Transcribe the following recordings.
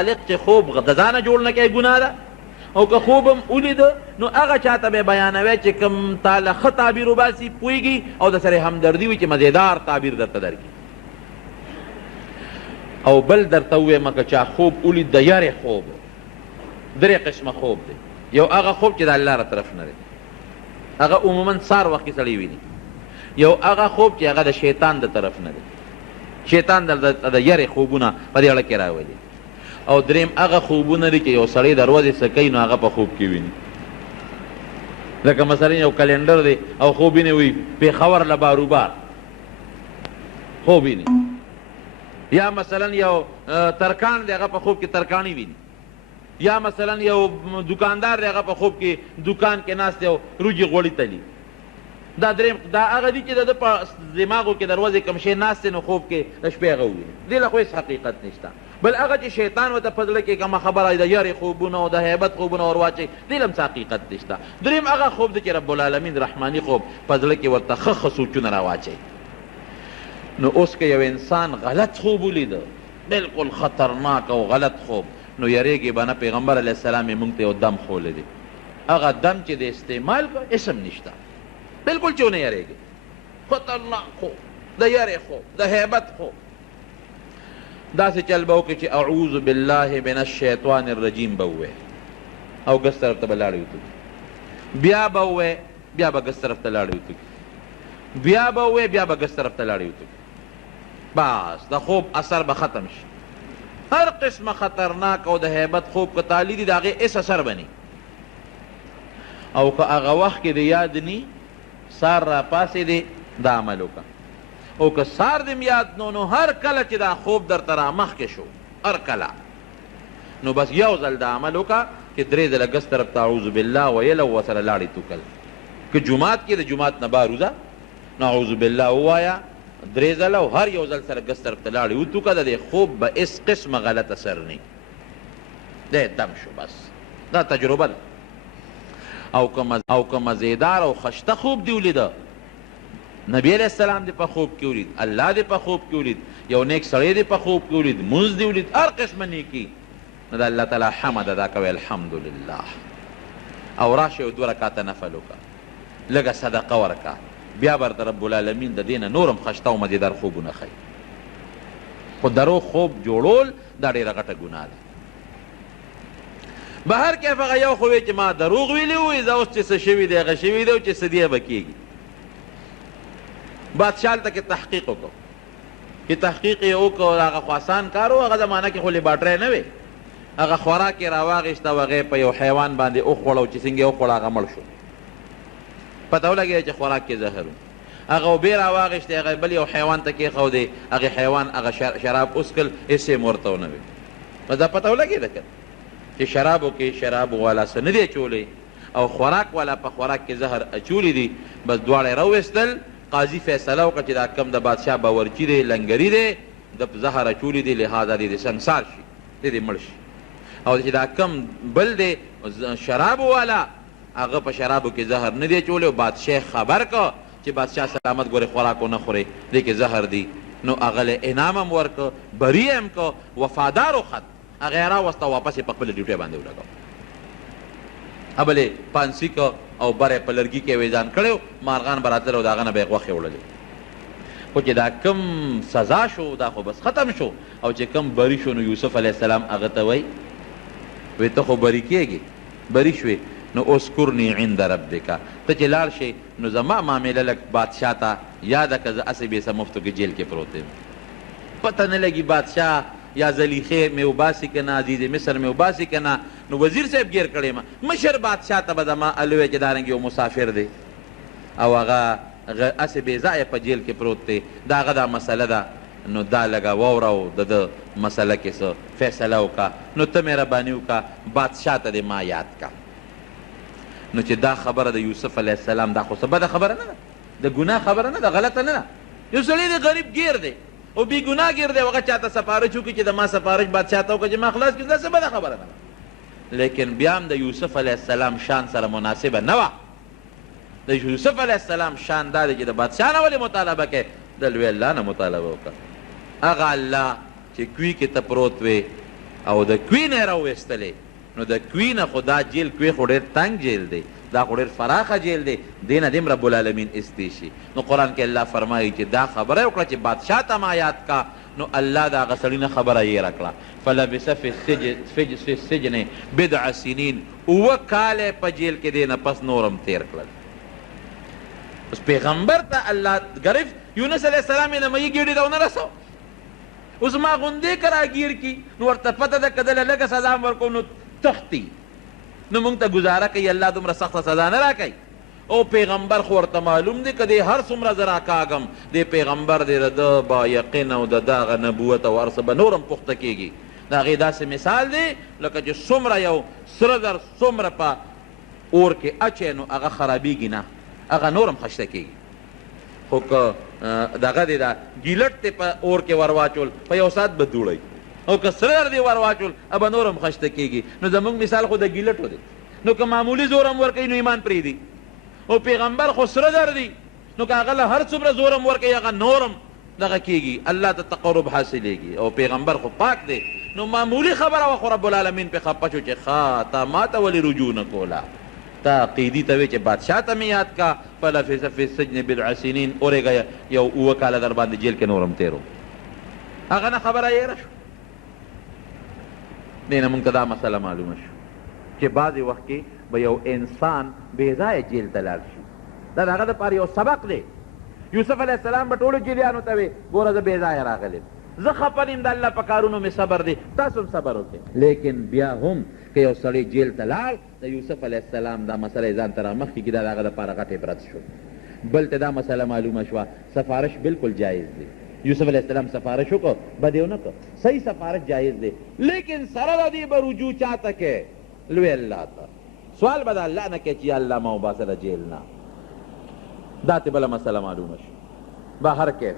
خالق چې خوب د ځانه جوړ نه کوي ګناه ده، او که خوب هم ولیده نو هغه چاته به بیانوی چې کوم تاله ښه تعبیر وباسي پوهېږي او د سره همدردي وي چې مزیدار تعبیر درته درکړي. او بل درته ووایم که چا خوب ولید د یارې خوب، درې قسمه خوب دی. یو هغه خوب چې د الله را طرف نه دی، هغه عموما سار وخت کې سړی ویني. یو هغه خوب چې هغه د شیطان د طرف نه دی، شیطان د یارې خوبونه په دې اړه کې راولي. او دریم هغه خوبونه دي چې یو سړی د ورځې څه کوي نو هغه په خوب کې ویني. لکه مثلا یو کلنډر دی او خوب ویني وي پېښور له باروبار خوب ویني، یا مثلا یو ترکان دی هغه په خوب کې ترکاڼي ویني، یا مثلا یو دکاندار دی هغه په خوب کې دکان کې ناست دی او روجي غوړي تلي. دا دریم دا هغه دي چې د ده په دماغو کې د ورځې کوم شی ناست دی نو خوب کې د شپې هغه وویني. دې له خو هېڅ حقیقت نشته. بل هغه چې شیطان ورته په زړه کې کومه خبره د یارې خوبونه او د هیبت خوبونه ور واچوي، دې له هم څه حقیقت نشته. دریم هغه خوب دی چې رب العالمین رحماني خوب په زړه کې ورته ښه سوچونه را واچوي. نو اوس که یو انسان غلط خوب ولیده، بلکل خطرناک او غلط خوب، نو یریږي به نه. پیغمبر علیه السلام یې موږ ته یو دم ښولی دی، هغه دم چې د استعمال کو اسم نشته، بلکل چې ونه یریږي. خطرناک خوب، د یارې خوب، د هیبت خوب. داسې چل به وکړي چې اعوذ بالله من الشیطان الرجیم به ووایې او ګس طرف ته به لاړې وتوکي، بیا به ووایې بیا به ګس طرف ته لاړې وتوکي، بیا به ووایې بیا به ګس طرف ته لاړې وتوکي. بس د خوب اثر به ختم شي. هر قسمه خطرناک او د هیبت خوب که تالی دي د هغې هېڅ اثر به ني. او که هغه وخت کې د یاد ني، سار را پاسېدې دا عمل وکړه. او که سار دم یاد نو هر کله چې دا خوب درته را مخکې شو، هر کله نو بس یو ځل دا عمل وکړه چې درې ځله ګس طرف ته اعوذ بالله ویل او ورسره لاړې توکل. که جومات کې د جومات نه بار وځه نو اعوذ بالله ووایه درې ځله او هر یو ځل سره ګس طرف ته لاړې وتوکه. د دې خوب به هېڅ قسمه غلط اثر نه دی، دم شو. بس دا تجربه ده. او که مزیدار او خشته خوب دی ولیده، نبی علیہ السلام دی په خوب کې ولید، الله دی په خوب کې ولید، یو نیک سړی دی په خوب کې ولید، مونځ دی ولید، هر قسمه نیکي، نو د الله تعالی حمد ادا کوئ الحمدلله. او راشه یو 2 رکعته نفل وکړه، لږه صدقه ورکړه، بیا برته رب العالمین د دې نه نورم خشته او مزیدار خوبونه ښیي. خو دروغ خوب جوړول دا ډېره غټه ګناه ده. به هر کیف هغه یو خو وی چې ما دروغ ویلي وي، زه اوس چې څه شوي دی هغه شوي دی او چې څه دی به کېږي. بادشاه هلته کې تحقیق وکړو، چې تحقیق یې وکړو، هغه خو آسان کار و. هغه زمانه کې خو لیباټرۍ نه وې، هغه خوراک یې راواغېسته او هغه په یو حیوان باندې وخوړه، چې څنګه یې وخوړه هغه مړ شو. پته ولګېده چې خوراک کې زهر و. هغه اوبې راواغېستې، هغه بل یو حیوان ته کېښودې، هغې حیوان هغه شراب وڅښل، هېڅ یې ورته ونه وې. بس دا پته ولګېده که چې شرابو کې شراب والا څه نه دی اچولی او خوراک والا په خوراک کې زهر اچولی دي. بس دواړه یې راوویستل. قاضي فیصله وکړه چې دا کم د بادشاه باورچي دی، لنګري دی، د زهر اچولی دی، لهذا دی سنګسار شي، دی مړ شي. او چې دا کم بل دی شرابو والا، هغه په شرابو کې زهر نه دی اچولی او بادشاه خبر که چې بادشاه سلامت ګورې خوراک ونه خورې، دی کې زهر دی. نو هغه له انعام هم ورکه، بری هم که، وفادار وخت هغه یې راوسته، واپس یې په خپله ډیوټۍ باندې ولګاو. بل یې پانسي که او بر یې په لرګي کې ویزان کړی، مارغان به راتلل او د هغه نه به یې غوښې وړلې. خو چې دا کم سزا شو دا خو بس ختم شو. او چې کم بری شو نو یوسف علیه السلام هغه ته وایي وی ته خو بری کېږي، بری شوې، نو اذکرني عند ربک، ته چې لاړ شې نو زما معامله لږ بادشاه ته یاده که زه هسې بې څه مفتو کې جیل کې پروت یم. پته نه لګي بادشاه یا زلیخې مې وباسي که نه، عزیز مصر مې وباسي که نه. نو وزیر صاحب ګیر کړی ما، مشر بادشاه ته به زما الوی چې دارنګې یو مسافر دی او هغه هسې بې ځایه په جیل کې پروت دی، د هغه دا مسله ده. نو دا لږه واوره او د ده مسله کې څه فیصله وکړه. نو ته مهرباني وکړه بادشاه ته دې ما یاد کړه. نو چې دا خبره د یوسف علیه السلام دا خو څه بده خبره نه ده، د ګناه خبره نه ده، غلطه نه ده. یو سړی دی غریب ګیر دی او بې ګناه ګیر دی، هغه چاته سفارش وکړي چې د ما سفارش بادشاه ته وکړه چې ما خلاص کړي، دا څه بده خبره نه ده. لیکن بیا هم د یوسف علیه السلام شان سره مناسبه نه وه. د یوسف علیه السلام شان دا دی چې د بادشاه نه ولې مطالبه کوې، د لوی الله نه مطالبه وکړه. هغه الله چې کوی کې ته پروت وې او د کوی نه یې راویستلې. نو د کوی نه خو دا جیل کوی خو ډېر تنګ جیل دی، دا خو ډېر فراخه جیل دی، دې نه دې رب العالمین استی شي. نو قرآن کې الله فرمایي چې دا خبره وکړه چې بادشاه ته ما یاد کا. نو الله د هغه سړي نه خبره یېره کړه. فلبث فی السجن بضع سنین، 7 کاله په جیل کې دی نه پس نورم تیر کړل. اوس پیغمبر ته الله گرفت، یونس علیه السلام یې نمایي ګیډې ته ونه رسو. اوس ما غوندې که راګیر کي نو ورته پته ده که دله لږه سزا هم ورکوو نو تښتي. نو موږ ته ګزاره کوي الله دومره سخته سزا نه راکوي. او پیغمبر خو ورته معلوم دی که دی هر څومره زه راکاږم دی پیغمبر دی د ده با یقین او د دغه نبوت او هر څه به نور هم پخته کېږي. د هغې داسې مثال دی لکه چې څومره یو سره زر څومره په اور کې اچی نو هغه خرابېږي نه، هغه نور هم خشته کېږي. خو که دغه دی دا ګیلټ دی په اور کې ور واچول په یو ساعت به دوړی، او که سره زر دی ور واچول به نور هم خشته کېږي. نو زموږ مثال خو د ګیلټو دی. نو که معمولي زور هم ورکوي نو ایمان پرېږدي. او پیغمبر خو سره زر دی، نو که هغه له هر څومره زور هم ورکوي هغه نور هم دغه کېږي، الله ته تقرب حاصلېږي. او پیغمبر خو پاک دی. نو معمولي خبره وه خو رب العالمین پې خفه شو چې ښه تا ما ته ولې رجوع نه کوله، تا قیدي ته وې چې بادشاه ته مې یاد کا. فلبث فی السجن بضع سنین، اورېږه یو 7 کاله در باندې جیل کې نور هم تېر و. هغه نه خبره یېره شو. دې نه مونږ ته دا مسله معلومه شو چې بعضې وخت کې به یو انسان بې ځایه جیل ته لاړ شي. دا د هغه دپاره یو سبق دی. یوسف علیه السلام به ټولو جیلیانو ته وې ګوره زه بې ځایه راغلی، زه خفه نیم، د الله په کارونو مې صبر دی، تاسو هم صبر وکړئ. لیکن بیا هم که یو سړی جیل ته لاړ، د یوسف علیه السلام دا مسله یې ځان ته رامخکې کړي، دا د هغه دپاره غټ عبرت شو. بل ته دا مسله معلومه شوه سفارش بالکل جایز دی. یوسف علیه السلام سفارش وکړ، بد یې ونه کړ، صحیح سفارش جایز دی. لیکن سره د دې به رجوع چا ته کوې؟ لوی الله ته. سوال به د الله نه کوې چې یا الله ما وباسه د جیل نه. دا ته بله مسله معلومه شو. به هر کیف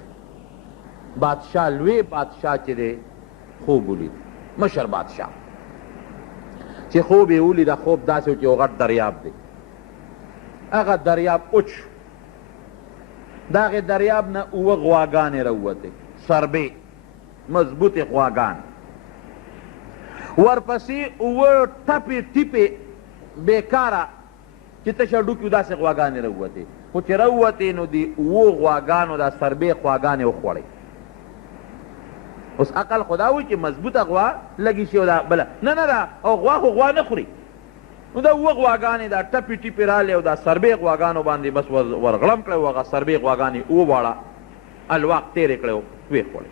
بادشاه، لوی بادشاه چې دی خوب ولید، مشر بادشاه چې خوب یې ولیده، خوب داسې و چې یو غټ دریاب دی. هغه دریاب اوچ شو، د هغې دریاب نه 7 غواګانې راووتې، سربې مضبوطې غواګانې، ورپسې 7 ټپې ټیپې بېکاره چې تشه ډوکي داسې غواګانې راووتې. خو چې راووتې نو د 7 غواګانو دا سربې غواګانې وخوړې. اوس عقل خو دا وایي چې مضبوطه غوا لګي شي او دا بله نه نه دا او غوا خو غوا نه خوري. نو دا 7 غواګانې دا ټپې ټیپې رالې او دا سربې غواګانو باندې بس ورغړم کړی و. هغه سربې غواګانې واړه الواق تېرې کړی و، ویې خوړې.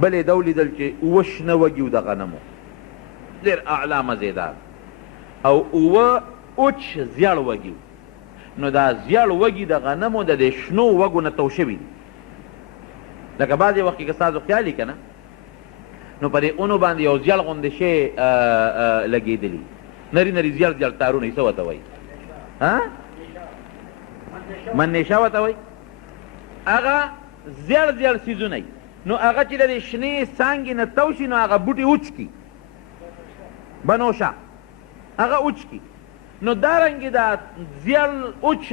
بل یې دا ولیدل چې 7 شنه وږي و د غنمو، ډېر اعلی مزېدار، او 7 اوچ زیړ وږي. نو دا زیړ وږي د غنمو د دې شنو وږو نه تو شوي دي. لکه بعضې وخت کې که ستاسو خیال وي که نه، نو په دې اونو باندې یو زیړ غوندې شی لګېدلي، نري نري زیړ زیړ تارونه یې څه ورته وایي؟ منیشه ورته وایي. هغه زیړ زیړ څیزونه یي. نو هغه چې د دې شنې څانګې نه تو شي نو هغه بوټي اوچ کي، بنوشه هغه اوچ کي. نو دارنګې دا زیړ اوچ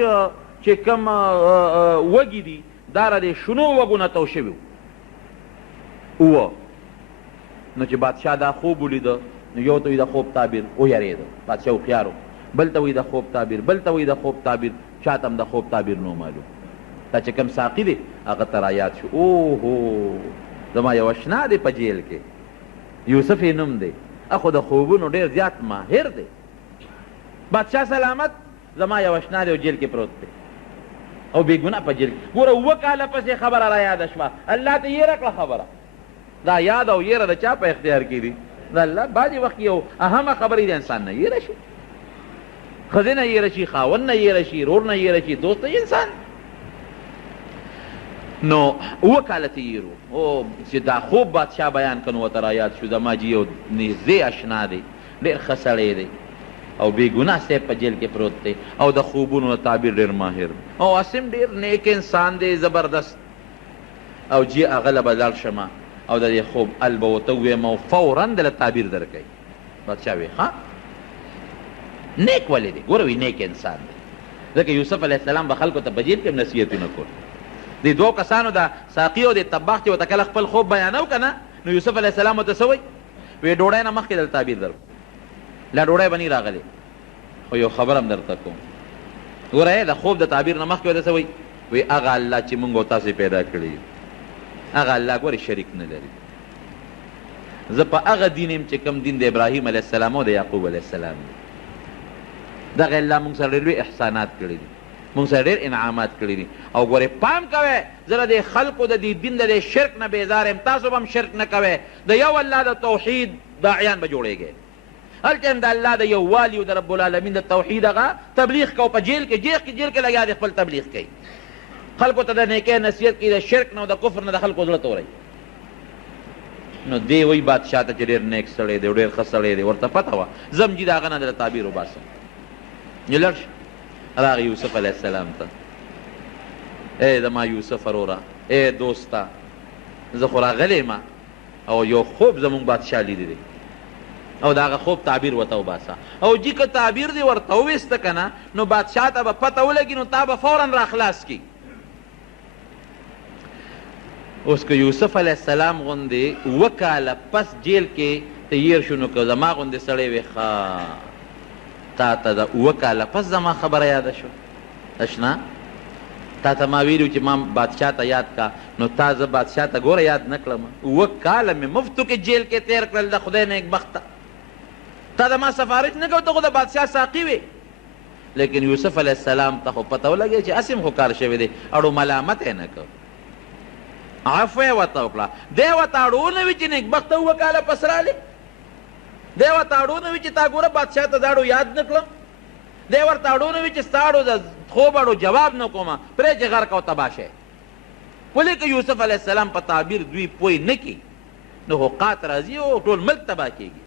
چې کوم وږي دي دا د شنو وږو نه تو شوي وو. نو چې بادشاه دا خوب ولیده نو یو ته وي د خوب تعبیر ویرېده، بادشاه هوښیار و، بل ته وي د خوب تعبیر، بل ته وي د خوب تعبیر، چا ته هم د خوب تعبیر نو معلوم. دا چې کوم ساقي دی هغه ته رایاد شو، اوهو زما یو اشنا دی په جیل کې، یوسف یې نوم دی، اخو د خوبونو ډېر زیات ماهر دی. بادشاه سلامت، زما یو اشنا دی او جیل کې پروت دی او بېګناه په جیل کې. ګوره 7 کاله پسې خبره را یاده شوه، الله ته یېره کړه خبره. دا یاد او یېره د چا په اختیار کې دي؟ د الله. بعضې وخت یو اهمه خبرې د انسان نه یېره شي، ښځې نه یېره شي، خاوند نه یېره شي، رور نه یېره شي، دوست نه انسان. نو 7 کاله ته یېرو او چې دا خوب بادشاه بیان کړ نو ورته را یاد شو زما جي یو نږدې اشنا دی، ډېر ښه سړی دی او بېګناه صاحب په جیل کې پروت دی او د خوبونو تعبیر ډېر ماهر او اسیم ډېر نیک انسان دی، زبردست. او جي هغه له به لاړ شمه او د دې خوب ال به ورته ووایم او فورا دله تعبیر درکوي. بادشاه وی ها نیک ولې دی؟ ګوره وی نیک انسان دی. ځکه یوسف علیه السلام به خلکو ته په جیل کې هم نصیحتونه کول. د 2 کسانو د ساقي او د طباخ چې ورته کله خپل خوب بیانو که نه نو یوسف علیه السلام ورته څه وایي وی ډوډۍ نه مخکې دل تعبیر در لا ډوډۍ به نه راغلې خو یو خبر هم درته کوم ګوره د خوب د تعبیر نه مخکې ورته څه وایي وی هغه الله چې موږ او تاسې پیدا کړي یو هغه الله ګورې شریک نه لري زه په هغه دین یم چې کوم دین د ابراهیم علیه السلام او د یعقوب علیه السلام دی دغه الله موږ سره ډېر لوی احسانات کړي دي موږ سره ډېر انعامات کړي دي او ګورې پام کوئ زه د خلکو د دې دین د شرک نه بیزار یم تاسو به هم شرک نه کوئ د یو الله د توحید داعیان به جوړېږئ هلته هم د الله د یووالي او د رب العالمین د توحید هغه تبلیغ کو په جیل کې لګیا دی خپل تبلیغ کوي خلکو ته د نیکۍ نصیحت کوي د شرک نه او د کفر نه د خلکو زړه تورئ نو دی وایي بادشاه ته چې ډېر نیک سړی دی ډېر ښه سړی دی ورته پته وه ځم جي د هغه نه د تعبیر وباسم یې لړ شه راغی یوسف علیه السلام ته ای زما یوسف وروره ای دوسته زه خو راغلی یم او یو خوب زمونږ بادشاه لیدی دی او د هغه خوب تعبیر ورته وباسه او جي که تعبیر دی ورته وویسته که نه نو بادشاه ته به پته ولګي نو تا به فورا را خلاص کي اوس که یوسف علیه السلام غوندې اووه کاله پس جیل کې تیر شو نو که زما غوندې سړی وی ښه تا ته د اووه کاله پس زما خبره یاده شو اشنا تا ته ما ویلو چې ما بادشاه ته یاد کا نو تا زه بادشاه ته ګوره یاد نه کړم اووه کاله مې مفتو کې جیل کې تیر کړل د خدای نیکبخته تا د ما سفارش نه کو ته خو د بادشاه ساقي وې لیکن یوسف علیه السلام ته خو پته ولګی چې اسې خو کار شوی دی اړو ملامت یې نه کو عفو یې ورته وکړه دی ورته اړو نه وي چې نیکبخته اووه کاله پس رالی دی ورته اړو نه وي چې تا ګوره بادشاه ته دا اړو یاد نه کړم دی ورته اړو نه وي چې ستا اړو د خوب اړو جواب نه کومه پرې چې غرق او تباه شی ولې که یوسف علیه السلام په تعبیر دوی پوی نه کړي نو حقات راځي او ټول ملک تباه کېږي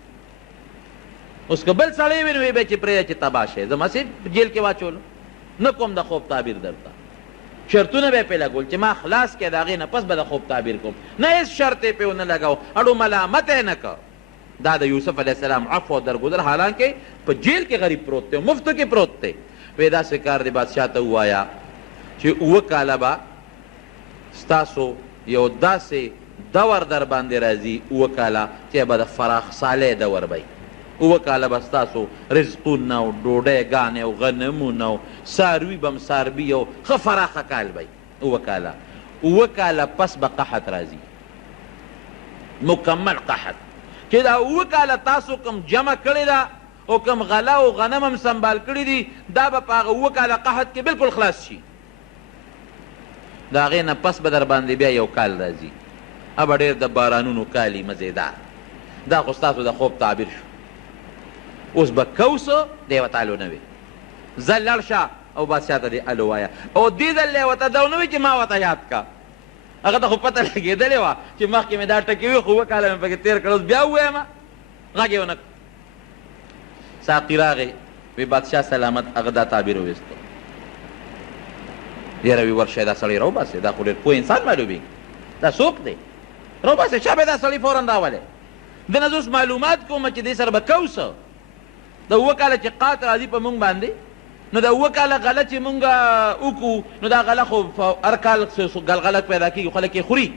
اوس که بل سړی وي نو وی به چې پرېږده چې تباه شی زه مسې جیل کې واچولو نه کوم د خوب تعبیر درته شرطونه به یې پې لګول چې ما خلاص کړې د هغې نه پس به د خوب تعبیر کوم نه هېڅ شرط یې پې ونه لګاو اړو ملامت یې نه که دا د یوسف علیه السلام عفو درګذر حالانکه په جیل کې غریب پروت دی مفتو کې پروت دی وی داسې کار دی بادشاه ته ووایه چې اووه کاله به ستاسو یو داسې دور در باندې راځي اووه کاله چې به د فراخ سالی دور به اووه کاله به ستاسو رزقونه او ډوډۍ ګانې او غنمونه او څاروي به هم څاروي او ښه فراخه کال به اووه کاله پس به قحط راځي مکمل قحط چې دا اووه کاله تاسو کوم جمع کړې ده او کوم غله او غنم هم سنبال کړي دي دا به په هغه اووه کاله قحط کې بلکل خلاص شي د هغې نه پس به در باندې بیا یو کال راځي به ډېر د بارانونو کالي مزېدار دا خو ستاسو د خوب تعبیر شو اوس به کوسه دی ورته الو نه وي ځه لړ شه او بادشاه ته دې الو وایه او دې ځل دی ورته دا ونه وي چې ما ورته یاد کا هغه ته خو پته لګېدلې وه چې مخکې مې دا ټکې وي خو اووه کاله مې پکې تېر کړه اوس بیا ووایم غږ یې ونه کړ ساقي راغی وی بادشاه سلامت هغه دا تعبیر وویسته یاره وی ورشه دا سړی راوباسې دا خو ډېر پوه انسان معلومېږي دا څوک دی راوباسې چا به دا سړی فورا راولې د نه زه اوس معلومات کوم چې دې سره به کوسه د اووه کاله چې قات راځي په مونږ باندې نو د اووه کاله غله چې مونږ وکړو نو دا غله خو هر کال غلغلک پیدا کېږي خلک یې خوري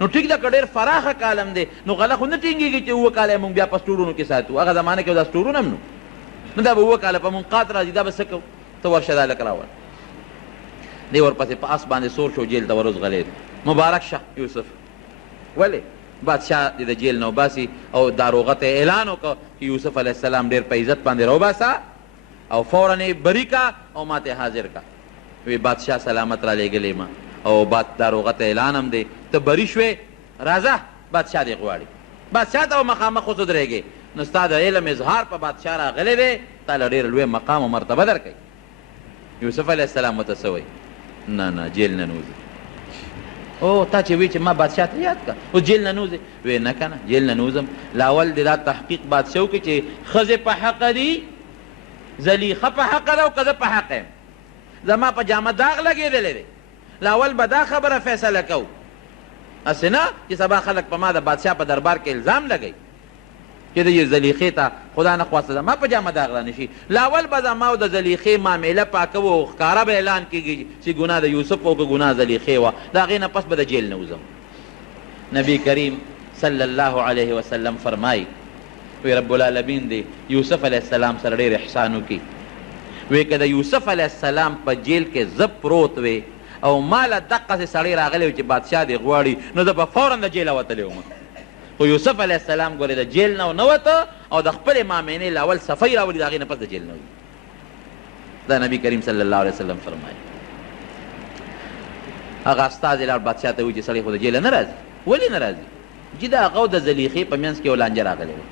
نو ټیک ده که ډېر فراخه کالم دی نو غله خو نه ټینګېږي چې اووه کاله یې مونږ بیا په سټورونو کې ساتو هغه زمانه کې دا سټورونه هم نو دا به اووه کاله په مونږ قات راځي دا به څه کوو ته ورشه دا لک راوړه دی ورپسې په اس باندې سور شو جیل ته ور وځغلېد مبارک شه یوسف ولې بادشاه دې د جیل نه وباسي او داروغه ته اعلان وکړه چې یوسف علیه السلام ډېر په عزت باندې راوباسه او فورا یې بری کا او ما ته حاضر کا وی بادشاه سلامت را لېږلې ما او داروغه ته اعلان هم دی ته بری شوې راځه بادشاه دې غواړي بادشاه ته مخامخ اوس ودرېږې نو ستا د علم اظهار په بادشاه راغلی دی تا له ډېر لوی مقام او مرتبه درکوي یوسف علیه السلام ورته څه وایي نه جیل نه نوځي او تا چې وی چې ما بادشاه ته یاد کا او جیل نه نوځې وی نه که نه جیل نه نوځم لاول دې دا تحقیق بادشاه وکړي چې ښځې په حقه دي زلیخه په حقه ده او که زه په حقه یم زما په جامه داغ لګېدلی دی لاول به دا خبره فیصله کوو هسې نه چې سبا خلک په ما د بادشاه په دربار کې الزام لګوي چې د زلیخې ته خدا نه خواسته زما په جامه داغ را نشي لاول به زما او د زلیخې معامله پاکه و او ښکاره به اعلان کېږي چې ګناه د یوسف او که ګناه زلیخې وه د هغې نه پس به د جیل نه وځم نبي کریم صلی الله علیه وسلم فرمای وی رب العالمین دی یوسف علیہ السلام سره ډېر احسان وکړي. وی که د یوسف علیہ السلام په جیل کې زه پروت وی او ماله دقسې سړی راغلی و چې بادشاه دې غواړي نو زه به فورا د جیله وتلی وم. خو یوسف علیہ السلام ګورې د جیل نه نوته او د خپلې مامینې له اول صفۍ راولي د هغې نه پس د جیل نه وي. دا نبي کریم صلی الله علیه وسلم فرمایي. هغه استازی لاړ بادشاه ته وایي چې سړی خو د جیله نه راځي. ولې نه راځي؟ چې د هغه او د زلیخې په منځ کې یو لانجه راغلی و،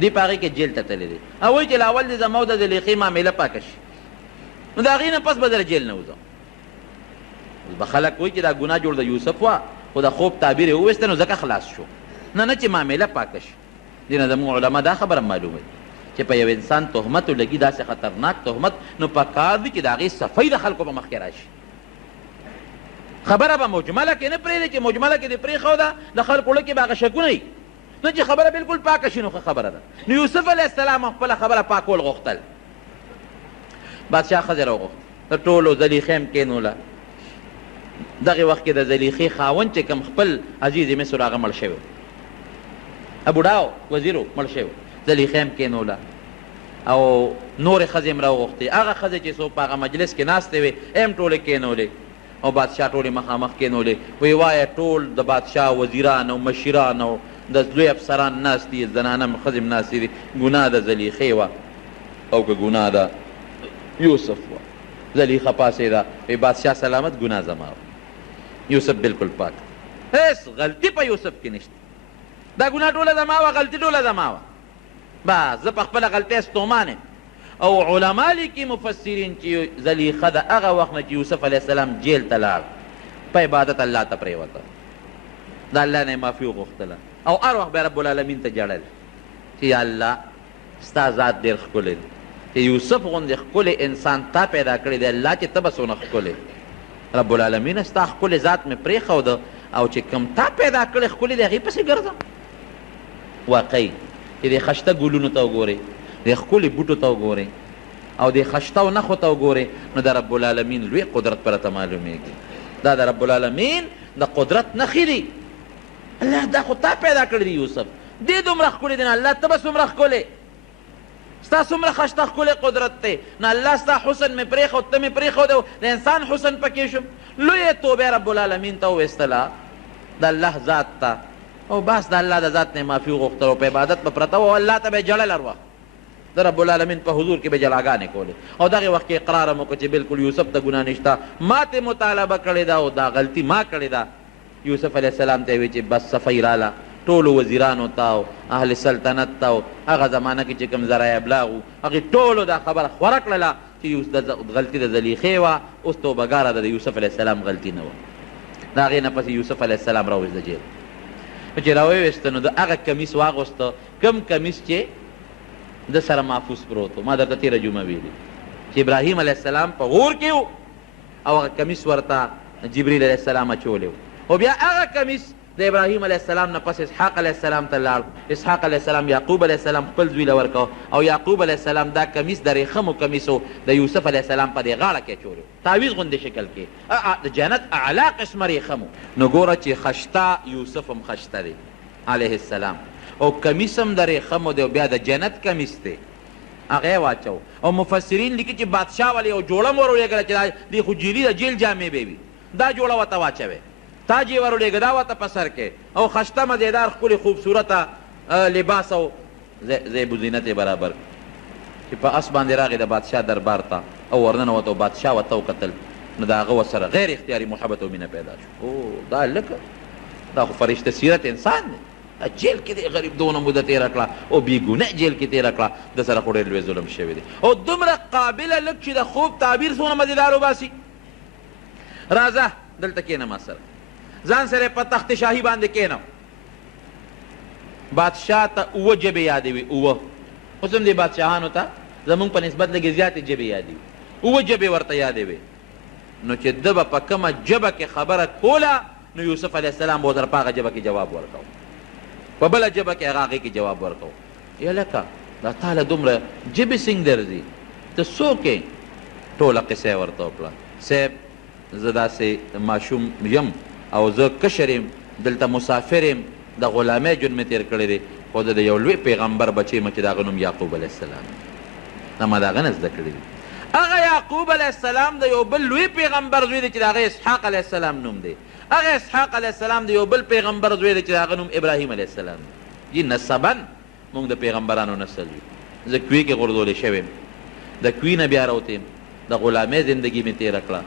دی په هغې کې جیل ته تللی دی او وایي چې له اول د زما او د زلیخې معامله پاکه شي نو د هغې نه پس به زه جیل نه وځم. به خلک وایي چې دا ګناه جوړ د یوسف وه خو د خوب تعبیر یې وویسته نو ځکه خلاص شو. نه چې معامله پاکه شي. دې نه زموږ علما دا خبره معلومه چې په یو انسان تهمت ولګي داسې خطرناک تهمت نو پکار وي چې د هغې صفۍ د خلکو په مخ کې راشي. خبره به مجمله کې نه پرېږدي چې مجمله کې دې پرېښوده د خلکو زړه کې به هغه شکونه وي نه چې خبره بالکل پاکه شي نو ښه خبره ده. نو یوسف علیه السلام خپله خبره پاکول غوښتل. بادشاه ښځې راوغوښت د ټولو زلیخې هم کېنوله. دغې وخت کې د زلیخې خاوند چې کوم خپل عزیز مصر هغه مړ شوی و، بوډا وزیر و مړ شوی و. زلیخې هم کېنوله او نورې ښځې هم راوغوښتې. هغه ښځې چې څوک په هغه مجلس کې ناستې وې هم ټولې کېنولې او بادشاه ټولې مخامخ کېنولې. وی وایه ټول د بادشاه وزیران او مشیران او د لوی افسران ناست دي، زنانه هم ښځې هم ناستې دي. ګناه د زلیخې وه او که ګناه د یوسف وه. زلیخه پاڅېده وی بادشاه سلامت ګناه زما وه، یوسف بالکل پاک، هېڅ غلطي په یوسف کې نشته. دا ګناه ټوله زما وه، غلطي ټوله زما وه. بس زه په خپله غلطۍ ستومان یم. او علما لیکي مفسرین چې زلیخه د هغه وخت نه چې یوسف علیه السلام جیل ته لاړ په عبادت الله ته پرېوته، د الله نه یې معافي وغوښتله او هر وخت بیا رب العالمین ته جړل چې یا الله ستا ذات ډېر ښکلی دی چې یوسف غوندې ښکلی انسان تا پیدا کړی دی الله چې ته به څونه ښکلی رب العالمین ستا ښکلی ذات مې پرېښوده او چې کوم تا پیدا کړی ښکلی دی هغې پسې ګرځم. واقعي چې دې خشته ګلونو ته وګورئ، دې ښکلي بوټو ته وګورئ او دې خشتو نښو ته وګورئ نو د رب العالمین لوی قدرت پرته معلومیږي. دا د رب العالمین د قدرت نښې دي. الله دا خو تا پیدا کړی دی یوسف، دې دومره ښکلی دی نو الله ته به څومره ښکلی، ستا څومره خشته ښکلی قدرت دی نو الله ستا حسن مې پرېښود ته مې پرېښود د انسان حسن پکې شم. لویه توبه رب العالمین ته وویستله د الله ذات ته او بس د الله د ذات نه معافي وغوښتل او په عبادت به پرته و او الله ته به یې جړل هر وخت د رب العالمین په حضور کې به جلاګانې کولې او دغې وخت کې اقرار هم وکړه چې بالکل یوسف ته ګناه نشته، ما ته مطالبه کړې ده او دا غلطي ما کړې ده. یوسف علیه السلام ته یې ویل چې بس صفۍ راله ټولو وزیرانو ته او اهل سلطنت ته او هغه زمانه کې چې کوم ذرایع ابلاغ وو هغې ټولو دا خبره خوره کړله چې غلطي د زلیخې وه، اوس توبهګاره ده د یوسف علیه السلام غلطي نه وه. د هغې نه پسې یوسف علیه السلام راوویست د جیل. چې راویسته نو د هغه کمیس واغوسته کوم کمیس چې د سره محفوظ پروت و. ما درته تېره جمعه ویلي چې ابراهیم علیه السلام په غور کې و او هغه کمیس ورته جبریل علیه السلام اچولی و او بیا هغه کمیس د ابراهیم علیه السلام نه پس اسحاق علیه السلام ته لاړ. اسحاق علیه السلام یعقوب علیه السلام خپل زوی له ورکوه او یعقوب علیه السلام دا کمیس د ریخمو کمیسو د یوسف علیه السلام په دې غاړه کې اچولی و، تعویض غوندې شکل کې د جنت اعلی قسمه ریخمو. نو ګوره چې خشته یوسف هم خشته دی علیه السلام او کمیس هم د ریخمو دی او بیا د جنت کمیس دی هغه یې واچو. او مفسرین لیکي چې بادشاه ولې یو جوړه م ورولېږله چې دې خو جیلي د جیل جامې به وي، دا جوړه ورته واچوې، تاج یې ورولېږه دا ورته په سر کې او خشته مزېدار ښکلې خوبصورته لباس او زیب و زینت یې برابر چې په اس باندې راغی د بادشاه دربار ته او ورننوته او بادشاه ورته وکتل نو د هغه ورسره غیر اختیاري محبت او مینه پیدا شو. او دا لکه دا خو فرشته سیرت انسان دی، جیل کې دی غریب دونه موده تېره کړه او بېګناه جیل کې تېره کړه، د سره خو ډېر لوی ظلم شوی دی او دومره قابله لږ چې د خوب تعبیر څومره مزېدار وباسي. راځه دلته کښېنه ما سره، ځان سره په تخت شاهي باندې کېنه. بادشاه ته 7 ژبې یادوي، 7 اوس هم دې بادشاهانو ته زمونږ په نسبت لږې زیاتې ژبې یادوي، 7 ژبې ورته یادوي. نو چې ده به په کومه ژبه کې خبره کوله نو یوسف علیه السلام به ورسره په هغه ژبه کې جواب ورکو، په بله ژبه کې هغه هغې کې جواب ورکو. یا لکه دا تا له دومره ژبې څنګه درځي، ته څوک یې؟ ټوله قصه یې ورته وکړه. صاحب زه داسې ماشوم یم او زه کشر یم، دلته مسافر یم د غلامۍ ژوند مې تېر کړی دی خو د یو لوی پیغمبر بچی م چې د هغه نوم یعقوب علیه السلام دا ما د هغه نه زده کړي دي. هغه یعقوب علیه السلام د یو بل لوی پیغمبر زوی دی چې د هغه اسحاق علیه السلام نوم دی. هغه اسحاق علیه السلام د یو بل پیغمبر زوی دی چې د هغه نوم ابراهیم علیه السلام دی. نسبا موږ د پیغمبرانو نسل یو. زه کوی کې غورځولی شوی یم، د کوی نه بیا راوتیم، د غلامۍ زندګي مې تېره کړه،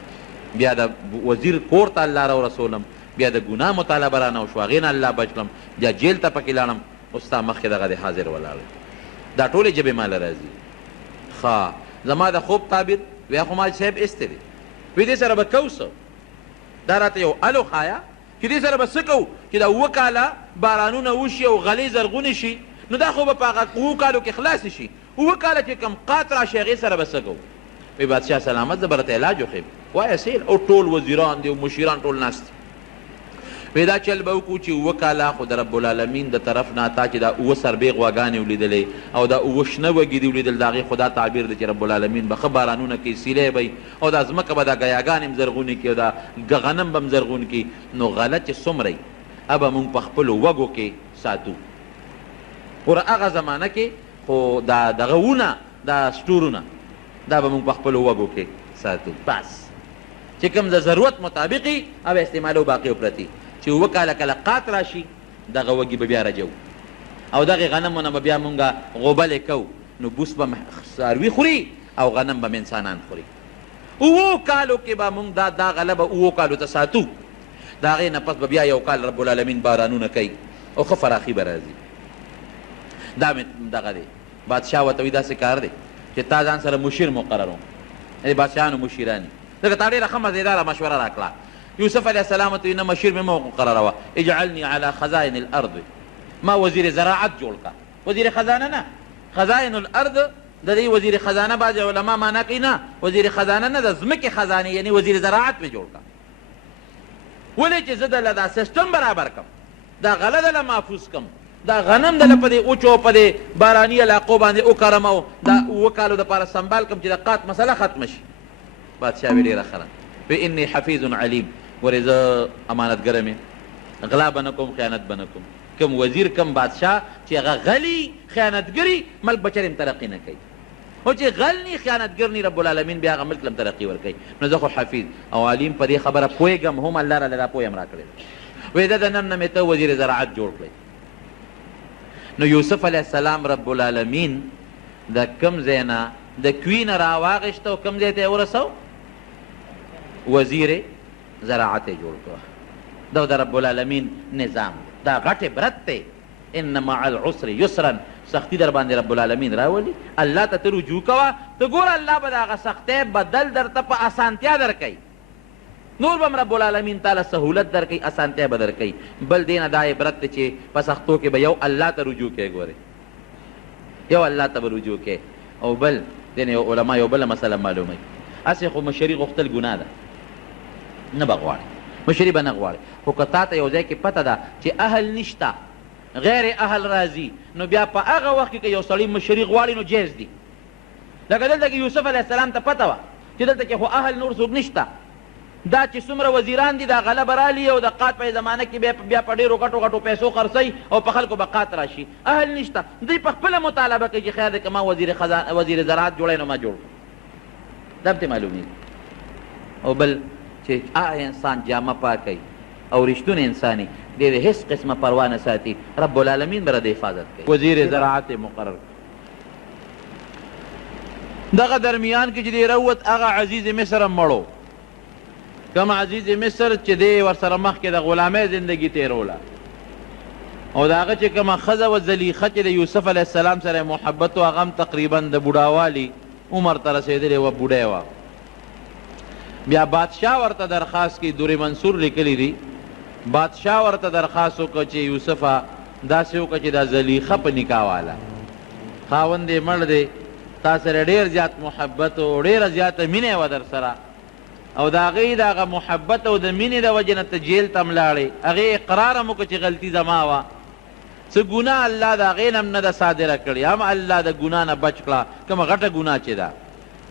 بیا د وزیر کور ته الله را ورسولم، بیا د ګناه مطالبه رانه وشوه، هغې نه الله بچ کړم، بیا جیل ته پکې لاړم، اوس ستا مخکې دغه د حاضر ولاړ. دا ټولې ژبې ماله راځي. ښه زما د خوب تعبیر ویا خو ما صاحب ایستی دی، وی دې سره به کوو څه؟ دا راته یو الو ښایه چې دې سره به څه کوو چې دا 7 کاله بارانونه وشي او غلې زرغونې شي، نو دا خو به په هغه 7 کالو کې خلاصې شي. 7 کاله چې کوم قات راشي هغې سره به څه کوو؟ وی بادشاه سلامت زه به راته علاج وښیم. وایه سیل او ټول وزیران دي او مشیران ټول ناست دي. وی دا چل به وکړو چې 7 کاله خو د رب العالمین د طرف نه تا چې دا 7 سربیغ غواګانې ولیدلې او دا 7 شنه وږي دي ولیدل، د هغې خو دا تعبیر دی چې رب العالمین به ښه بارانونه کوي، سیلی به او دا ځمکه به دا ګیاګانې هم زرغونې کړي او دا غنم به هم زرغون کړي. نو غله چې څومره ابه موږ په خپلو وږو کې ساتو. پوره هغه زمانه کې خو دا دغه ونه دا سټورونه دا به موږ په خپلو وږو کې ساتو. بس چې کوم د ضرورت مطابقي او استعمالو باقي پرتي چې 7 کاله کله قات راشي دغه وږي به بیا رجو او دغې غنمونه به بیا مونږ غوبلې کوو، نو بوس به څاروي خوري او غنم به انسانان خوري. 7 کالو کې به مونږ دا غله به 7 کالو ته ساتو، د هغې نه پس به بیا یو کال رب العالمین بارانونه کوي او ښه فراخي به راځي. دا مې دغه دی بادشاه ورته وایي داسې کار دی چې تا ځان سره مشیر مقرر د بادشاهانو مشیران ځکه تا ډېره ښه مزېداره مشوره راکړه. یوسف علیه السلام ته نه مشیر مې مه مقرروه، اجعلني على خزائن الارض، ما وزیر زراعت جوړ کا، وزیر خزانه نه. خزائن الارض د دې وزیر خزانه بعض علما معنا کوي نه وزیر خزانه نه د ځمکې خزانې یعنی وزیر زراعت مې جوړ کا. ولې چې زه دله دا سیسټم برابر کم، دا غله دله محفوظ کم، دا غنم دله په دې اوچو په دې باراني علاقو باندې وکرم او دا 7 کالو دپاره سنبال کم چې د قات مسله ختمه شي. بادشاه وی ډېره ښه وی انی حفیظ علیم، ورې زه امانتګره مې، غلا به نه کوم، خیانت به نه کوم. کم وزیر کم بادشاه چې هغه غلي خیانتګري ملک به چرې ترقي نه کوي، او چې غل نی خیانتګر نی رب العالمین بیا هغه ملک لم ترقي ورکوي. نو زه خو حفیظ او علیم په دې خبره پوهېږم، هم الله راله دا پوهه م راکړې. وایي د نن نه مې ته وزیر زراعت جوړ کړی. نو یوسف علیه السلام رب العالمین د کم ځای نه د کوی نه راواغېسته او کم ځای ته یې ورسو وزیر زراعت یې جوړ کړه. دا د رب العالمین نظام دا غټ عبرت دی. ان مع العسر یسرا، سختی در باندې رب العالمین راولي. الله ته ته رجوع کوه، ته ګوره الله به د هغه سختۍ بدل درته په اسانتیا درکوي. نور به هم رب العالمین تعالی سهولت درکوي، اسانتیا به درکوي. بل دې نه دا عبرت دی چې په سختو کې به یو الله ته رجوع کوې، ګورې یو الله ته به رجوع کوې. او بل دې نه یو علما یو بله مسله معلوموي، هسې خو مشري غوښتل ګناه ده، نه به غواړي مشري به نه غواړي. خو که تا ته یو ځای کې پته ده چې اهل نشته غیر اهل راځي، نو بیا په هغه وخت کې که یو سړی مشري غواړي نو جایز دي. لکه دلته کې یوسف علیه السلام ته پته وه چې دلته کې خو اهل نور څوک نشته، دا چې څومره وزیران دي دا غله به رالي او د قات په زمانه کې بیا په ډېرو غټو غټو پیسو خرڅوي او په خلکو به قات راشي. اهل نشته، دوی په خپله مطالبه کوي چې خیر دی که ما وزیر زراعت جوړی نو ما جوړ کړم. دا به معلومېږي. او بل چې انسان جامه پاکوي او رښتون انساني دې د هېڅ قسمه پروا نه ساتي، رب العالمین به د حفاظت کوي. وزیر زراعت مقرر دغه درمیان کې چې دی راووت هغه عزیز مصر هم مړو. کوم عزیز مصر چې دی ورسره مخکې د غلامۍ زندګي تېروله او د هغه چې کومه ښځه وه زلیخه چې د یوسف علیه السلام سره محبت و هغه هم تقریبا د بوډاوالي عمر ته رسېدلې وه، بوډۍ وه. بیا بادشاه ورته درخواست کی، دور منصور لیکلی دی، بادشاه ورته درخواست وکړه چې یوسفه داسې وکړه چې دا زلیخه په نکاح واله خاوند یې مړ دی، تا سره ډېر زیات محبت او ډېره زیاته مینه وه در سره، او د هغې د هغه محبت او د مینې د وجې نه ته جیل ته هم لاړې. هغې اقرار هم وکړه چې غلطي زما وه، څه ګناه الله د هغې نه هم نه ده صادره کړې، هم الله د ګناه نه بچ کړه، کومه غټه ګناه چې ده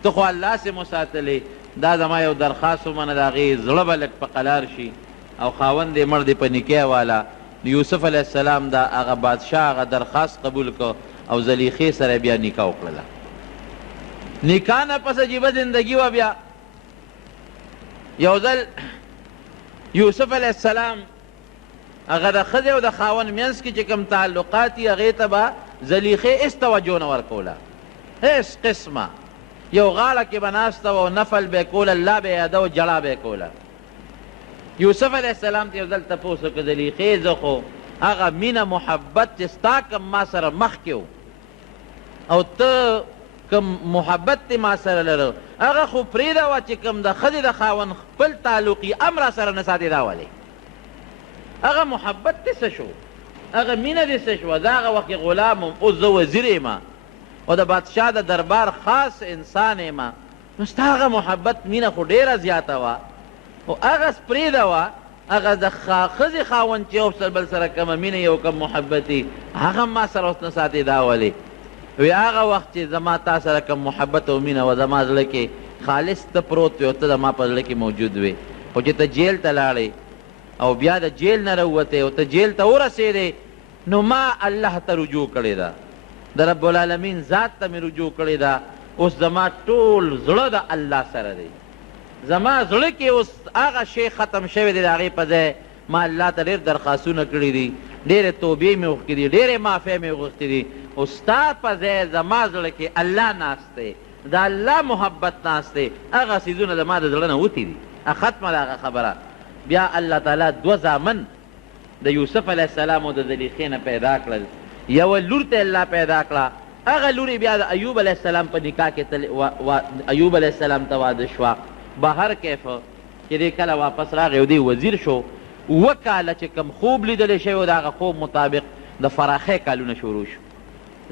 ته خو الله سې مو ساتلې. دا زما یو درخواست ومنه د هغې زړه به لږ په قلار شي او خاوند یې مړ دی په نکاح والا، یوسف علیه السلام دا هغه بادشاه هغه درخواست قبول کو او زلیخې سره بیا نکاح وکړله. نکاح نه پس عجیبه زندگی وه. بیا یو ځل یوسف علیه السلام هغه د ښځې او د خاوند منځ کې چې کوم تعلقات دي هغې ته به زلیخې هېڅ توجه نه ورکوله، هېڅ قسمه. یو غاړه کې به ناسته وه او نفل به یې کوله، الله به یې یاده و، جړه به یې کوله. یوسف علیه السلام ته یو ځل تپوس وکړه زلیخې زه خو هغه مینه محبت چې ستا کم ما سره مخکې و او ته کم محبت تی ما سره لرو هغه خو پرېږده وه چې کم د ښځې د خاوند خپل تعلقي هم را سره نه ساتې دا ولې هغه محبت دې څه شو، هغه مینه دې څه شوه. زه هغه وخت غلام یم، اوس زه وزیر یم او د بادشاه د دربار خاص انسان یم، نو ستا هغه محبت مینه خو ډېره زیاته وه او هغه پرېږده وه هغه د ښځې خاوند چې یو بل سره کمه مینه یو کم محبت یي هغه ما سره اوس نه ساتې دا ولې وی هغه وخت چې زما تا سره کم محبت او مینه وه زما زړه کې خالص ته پروت وی او ته زما په زړه کې موجود وی، خو چې ته جیل ته لاړې او بیا د جیل نه راووتې او ته جیل ته ورسېدې نو ما الله ته رجوع کړې ده، د رب العالمین ذات ته مې رجوع کړې ده. اوس زما ټول زړه د الله سره دی، زما زړه کې اوس هغه شی ختم شوی دی، د هغې په ځای ما الله ته ډېر درخواستونه کړي دي، ډېرې توبې مې وغوښتې دي، ډېرې معافۍ مې وغوښتې دي، او ستا په ځای زما زړه کې الله ناست دی، د الله محبت ناست دی، هغه څیزونه زما د زړه نه وتي دي. ختمه ده هغه خبره. بیا الله تعالی دوه زامن د یوسف علیه السلام او د زلیخې نه پیدا کړل. یوه لور ته الله پیدا کړه، هغه لور بیا د ایوب علیه السلام په نکاح کې ایوب علیه السلام ته واده شوه. بهر کیف چې دی کله واپس راغی او دی وزیر شو، 7 کاله چې کوم خوب لیدلی شوی و د هغه خوب مطابق د فراخۍ کالونه شروع شو،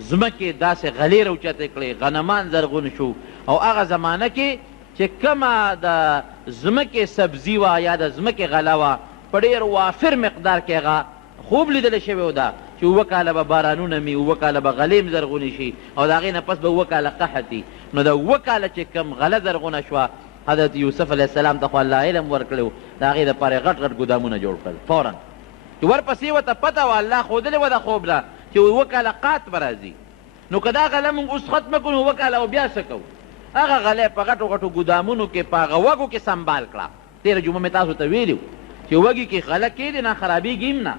ځمکې داسې غلې راوچتې کړې، غنمان زرغون شو، او هغه زمانه کې چې کومه د ځمکې سبزي وه یا د ځمکې غله وه په ډېر وافر مقدار کې هغه خوب لیدلی شوی و ده چې 7 کاله به بارانونه مي، 7 کاله به غلې م زرغونې شي او د هغې نه پس به 7 کاله قحط وي. نو د 7 کاله چې کوم غله زرغونه شوه حضرت یوسف علیه السلام ته خو الله علم ورکړی و، د هغې دپاره یې غټ غټ ګودامونه جوړ کړل فورا، چې ورپسې ورته پته وه الله ښودلې وه د خوب نه چې 7 کاله قات به راځي. نو که دا غله مونږ اوس ختمه کړو 7 کاله او بیا څه کوو؟ هغه غلی په غټو غټو ګودامونو کې په هغه وږو کې سنبال کړه. تېره جمعه مې تاسو ته ویلي و چې وږي کې غله کېدې نه خرابېږي هم نه،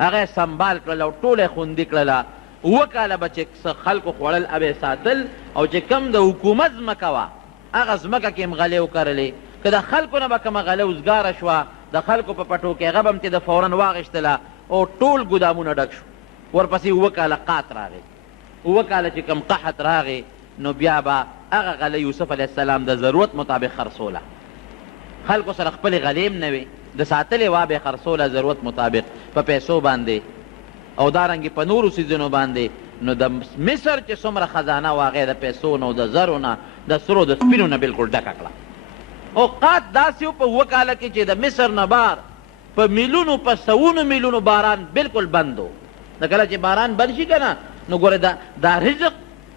هغه یې سنبال کړل او ټوله یې خوندي کړله. 7 کاله به چې څه خلکو خوړل هغه یې ساتل، او چې کم د حکومت ځمکه وه هغه ځمکه کې هم غلې وکرلې. که د خلکو نه به کومه غله وزګاره شوه د خلکو په پټو کې هغه به هم د فورا واغېشتله او ټول ګودامونه ډک شو. ورپسې 7 کاله قات راغی، 7 کاله چې کوم قحط راغی نو بیا به هغه غله یوسف علیه السلام د ضرورت مطابق خرڅوله. خلکو سره خپلې غلې هم نه وې، د ساتلې وه به یې خرڅوله ضرورت مطابق په پیسو باندې او دارنګې په نورو څیزونو باندې. نو د مصر چې څومره خزانه وه هغې د پیسو نه او د زرو نه د سرو د سپینو نه بلکل ډکه کړه. اوقات داسې و په 7 کاله کې چې د مصر نه بار په میلونو په سوونو میلونو باران بلکل بند و. د کله چې باران بند شي که نه نو ګورې دا رزق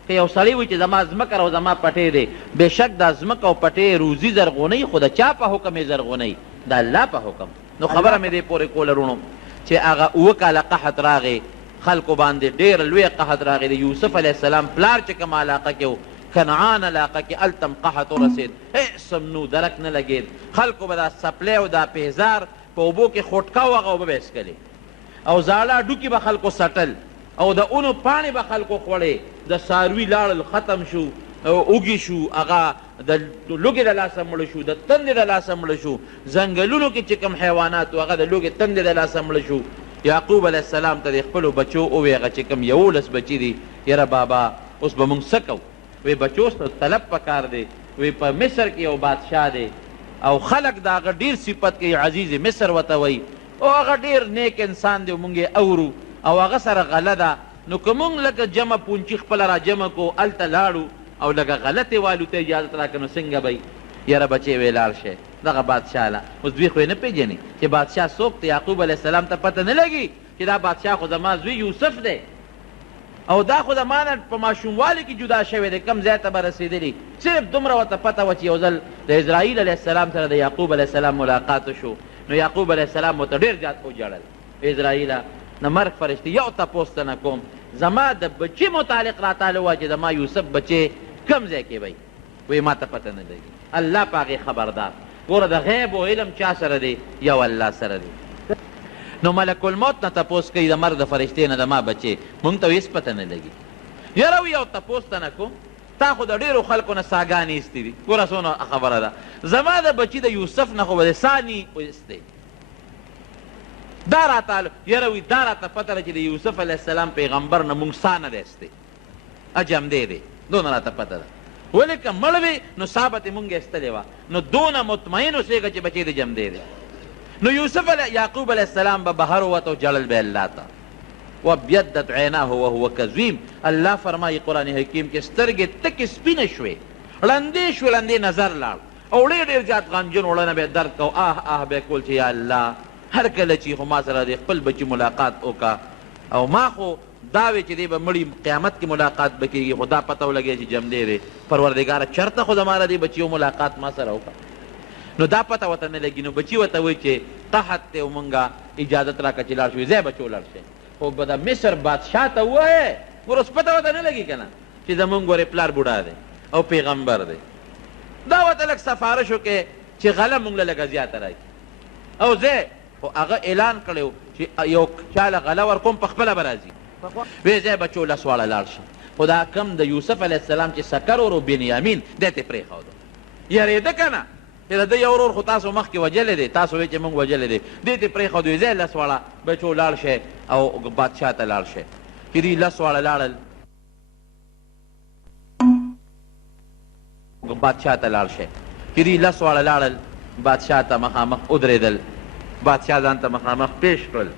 که یو سړی وي چې زما ځمکه او زما پټې دی، بېشک دا ځمکه او پټې روزي زرغونوي، خو د چا په حکم یې زرغونوي؟ د الله په حکم. نو خبره مې دې پورې کوله رونو چې هغه 7 کاله قحط راغی، خلکو باندې ډېر لوی قحط راغی. د یوسف علیه السلام پلار چې کوم علاقه کې و کنعان علاقه کې هلته قحط ورسېد، هېڅ هم نو درک نه لګېد. خلکو به دا سپلی او دا پیزار په اوبو کې خوټکه و هغه اوبه به یې څکلې او زاړه ډوکي به خلکو سټل او د اونو پاڼې به خلکو خوړې، د څاروي لاړل ختم شو، اوږې شو، هغه د لوږې د لاسه مړه شو، د تندې د لاسه مړه شو، ځنګلونو کې چې کوم حیوانات و هغه د لوږې تندې د لاسه مړه شو. یعقوب علیه السلام ته د خپلو بچو ووی هغه چې کوم 11 بچي دي، یاره بابا اوس به مونږ څه کوو؟ وی بچو ته طلب پکار دی، وی په مصر کې یو بادشاه دی او خلک د هغه ډېر صفت کوي، عزیز مصر ورته وایي، او هغه ډېر نیک انسان دی، مونږ یې اورو او هغه سره غله ده. نو که مونږ لکه جمع پونچي خپله را جمع کو هلته لاړو او لکه غلطې والو ته اجازت راکړه نو څنګه به یاره بچې وی لاړ شئ دغه بادشاه له. اوس دوی خو یې نه پېژني چې بادشاه څوک دی. یعقوب علیه السلام ته پته نه لګي چې دا بادشاه خو زما زوی یوسف دی او دا خو زما نه په ماشوموالي کې جدا شوی دی، کم ځای ته به رسېدلي. صرف دومره ورته پته وه چې یو ځل د اسرائیل علیه السلام سره د یعقوب علیه السلام ملاقات شو، نو یعقوب علیه السلام ورته ډېر زیات وجړل اسرائیله د مرګ فرشتې یو تپوس ته نه کوم زما د بچي متعلق راتاله وه چې زما یوسف بچی کم ځای کې وی وی ما ته پته نه لګي الله په هغې خبردار ګوره د غیب و علم چا سره دی یو الله سره دی نو ملک الموت نه تپوس کوي د مرګ د فرشتې نه د ما بچی مونږ ته هېڅ پته نه لګي یاره یو تپوس ته نه کوم تا خو د ډېرو خلکو نه ساګانې ایستې دي ګوره څونه خبره ده زما د بچي د یوسف نه خو به د ساني ایستی دا راته یاره وي دا راته پته ده چې د یوسف علیه السلام پیغمبر نه مونږ سا نه دی ایستی جمدی دی دونه راته پته ده ولې که مړ وي نو سا به ترې مونږ ایستلې وه نو دونه مطمئن اوسېږه چې بچی د جمدی دی نو یوسف یعقوب علیه السلام به بهر ووت او جړل به الله ته وابیضت عیناه وهو کظیم الله فرمایي قرآن حکیم کې سترګې تکې سپینې شوې ړندې شوې ړندې نظر لاړ او ډېر ډېر زیات غمجن وړنه به یې درد کو آه به یې کول چې یا الله هر کله چې خو ما سره د خپل بچي ملاقات وکړه او ما خو دا وی چې دی به مړي قیامت کې ملاقات به کېږي خو دا پته ولګی چې جمدی دی پروردګاره چېرته خو زما د دې بچیو ملاقات ما سره وکړه نو دا پته ورته نه لګي نو بچي ورته وایي چې قحط دی او مونږه اجازت راکړه چې لاړ شو ځای بچو لاړ شي خو به د مصر بادشاه ته ووایې ګوره اوس پته ورته نه لګي که نه چې زمونږ ګورې پلار بوډا دی او پیغمبر دی دا ورته لږ سفارش وکړې چې غله مونږ له لږه زیاته راکړي او ځای خو هغه اعلان کړی و چې یو چا له غله ورکوم په خپله به راځي وی ځای بچو لس واړه لاړ شي خو دا کم د یوسف علیه السلام چې سکر ورو بنیامین دی ته پرېښوده یارېده که نه چې د ده یو ورور خو تاسو مخکې وجلی دی تاسو وایي چې موږ وجلی دی دې ته پرېښود وی ځای لس واړه بچو لاړ شئ او بادشاه ته لاړ شئ چې دوی لس واړه لاړل بادشاه ته لاړ شئ چې دوی لس واړه لاړل بادشاه ته مخامخ ودرېدل بادشاه ځان ته مخامخ پیش کړل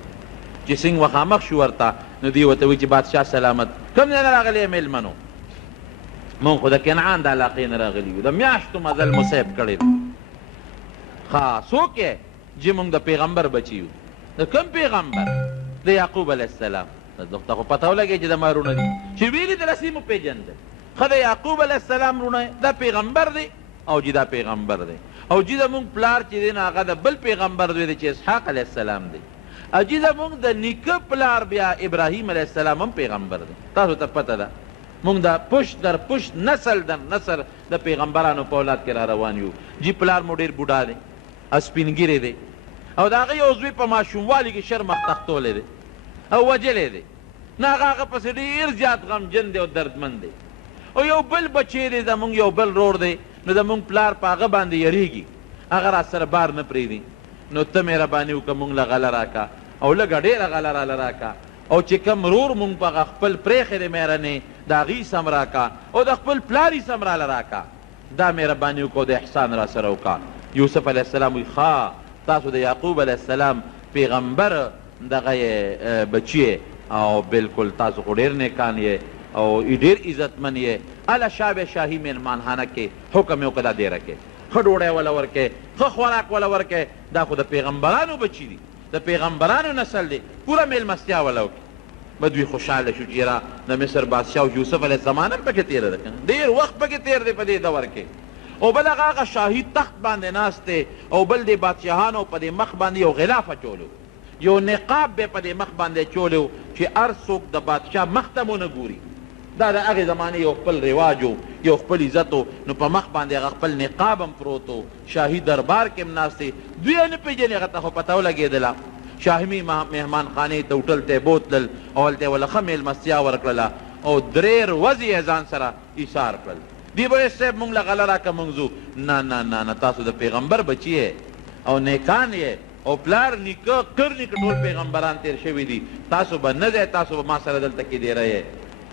چې څنګه مخامخ شو ورته نو دوی ورته وایي چې بادشاه سلامت کوم ځای نه راغلی یم مېلمنو مونږ خو د کنعان د علاقې نه راغلي یو د میاشتو مزل مو صیب کړی دی ښه څوک یې چې مونږ د پیغمبر بچي یو د کوم پیغمبر د یعقوب علیه السلام ته خو پته ولګی چې د ما رونه دي چې ویلي د رسې مو پېژندل ښه د یعقوب علیه السلام رونه دا پیغمبر دی او چې دا پیغمبر دی او چې زمونږ پلار چې دی نو هغه د بل پیغمبر دی چې اسحاق علیه السلام دی او چې زمونږ د نیکه پلار بیا ابراهیم علیه السلام هم پیغمبر دی تاسو ته پته ده مونږ د پشت در پشت نسل در نسل د پیغمبرانو په اولاد کې را روان یو جی پلار مو ډېر بوډا دی او سپینګیری دی او د هغه یو زوی په ماشوموالي کې شر مخ تختولی دی او وجلی دی نه هغه پسې ډېر زیات غمجن دی او دردمند دی او یو بل بچی دی زمونږ یو بل رور دی نو زمونږ پلار په هغه باندې یریږي هغه را سره بار نه پرېږدي نو ته مهرباني وکړه مونږ له غله راکړه او لږه ډېره غله راله راکړه او چې کم رور مونږ په هغه خپل پرېښې دی مهرنې د هغې سم راکړه او د خپل پلار یې سم راله راکړه دا مهرباني وکړه او د احسان را سره وکړه یوسف علیه السلام وایي ښه تاسو د یعقوب علیه السلام پیغمبر دغه بچی او بالکل تاسو خو ډېر نیکان یې او ډېر عزتمن یې هله شاه به شاهي مېلمانخانه کې حکم یې وکړه دا ډېره کې ښه ډوډۍ وله ورکې ښه خوراک وله ورکې دا خو د پیغمبرانو بچي دي د پیغمبرانو نسل دی پوره میلمستیا وله وکړي به دوی خوشحاله شو چې یاره د مصر بادشاه او یوسف علیه السلام هم پکې تېره ده که نه ډېر وخت پکې تېر دی په دې دور کې او بل هغه شاهي تخت باندې ناست دی او بل د بادشاهانو په دې مخ باندې یو غلاف اچولو یو نقاب به په دې مخ باندې اچولو چې هر څوک د بادشاه مخ ته مو نه ګوري دا د هغې زمانې یو خپل رواج و یو خپل عزت و نو په مخ باندې هغه خپل نقاب هم پروت و شاهي دربار کې هم ناست دی دوی یې نه پېژني هغه ته خو پته ولګېدله شاهي مهمانخانې ته هوټل ته یې بوتلل او هلته یې وله ښه مېلمستیا ورکړله او 3 ورځې یې ځان سره ایثار کړل دی به صاحب مونږ له غله راکړه مونږ ځو نه نه نه نه تاسو د پیغمبر بچی او نیکان یې او پلار نیکه کر نیکه ټول پیغمبران تیر شوي دي تاسو به نه دی تاسو به ما سره دلته کې دیره یې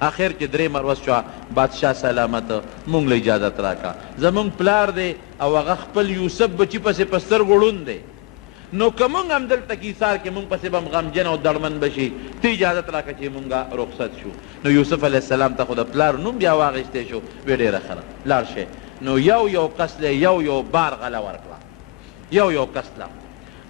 آخر چې 3 ورځ شوه بادشاه سلامت مونږ له اجازت راکړه زمونږ پلار دی او هغه خپل یوسف بچي پسې په سترګو ړوند دی نو که مونږ هم دلته کې ایثار کې مونږ پسې به هم غمجن او دړمن بشي ته اجازت راکړه چې مونږه رخصت شو نو یوسف علیه السلام ته خو د پلار نوم بیا واخیستی شو وی ډېره ښه لاړ شئ نو یو کس له یو بار غله ورکړه یو کس له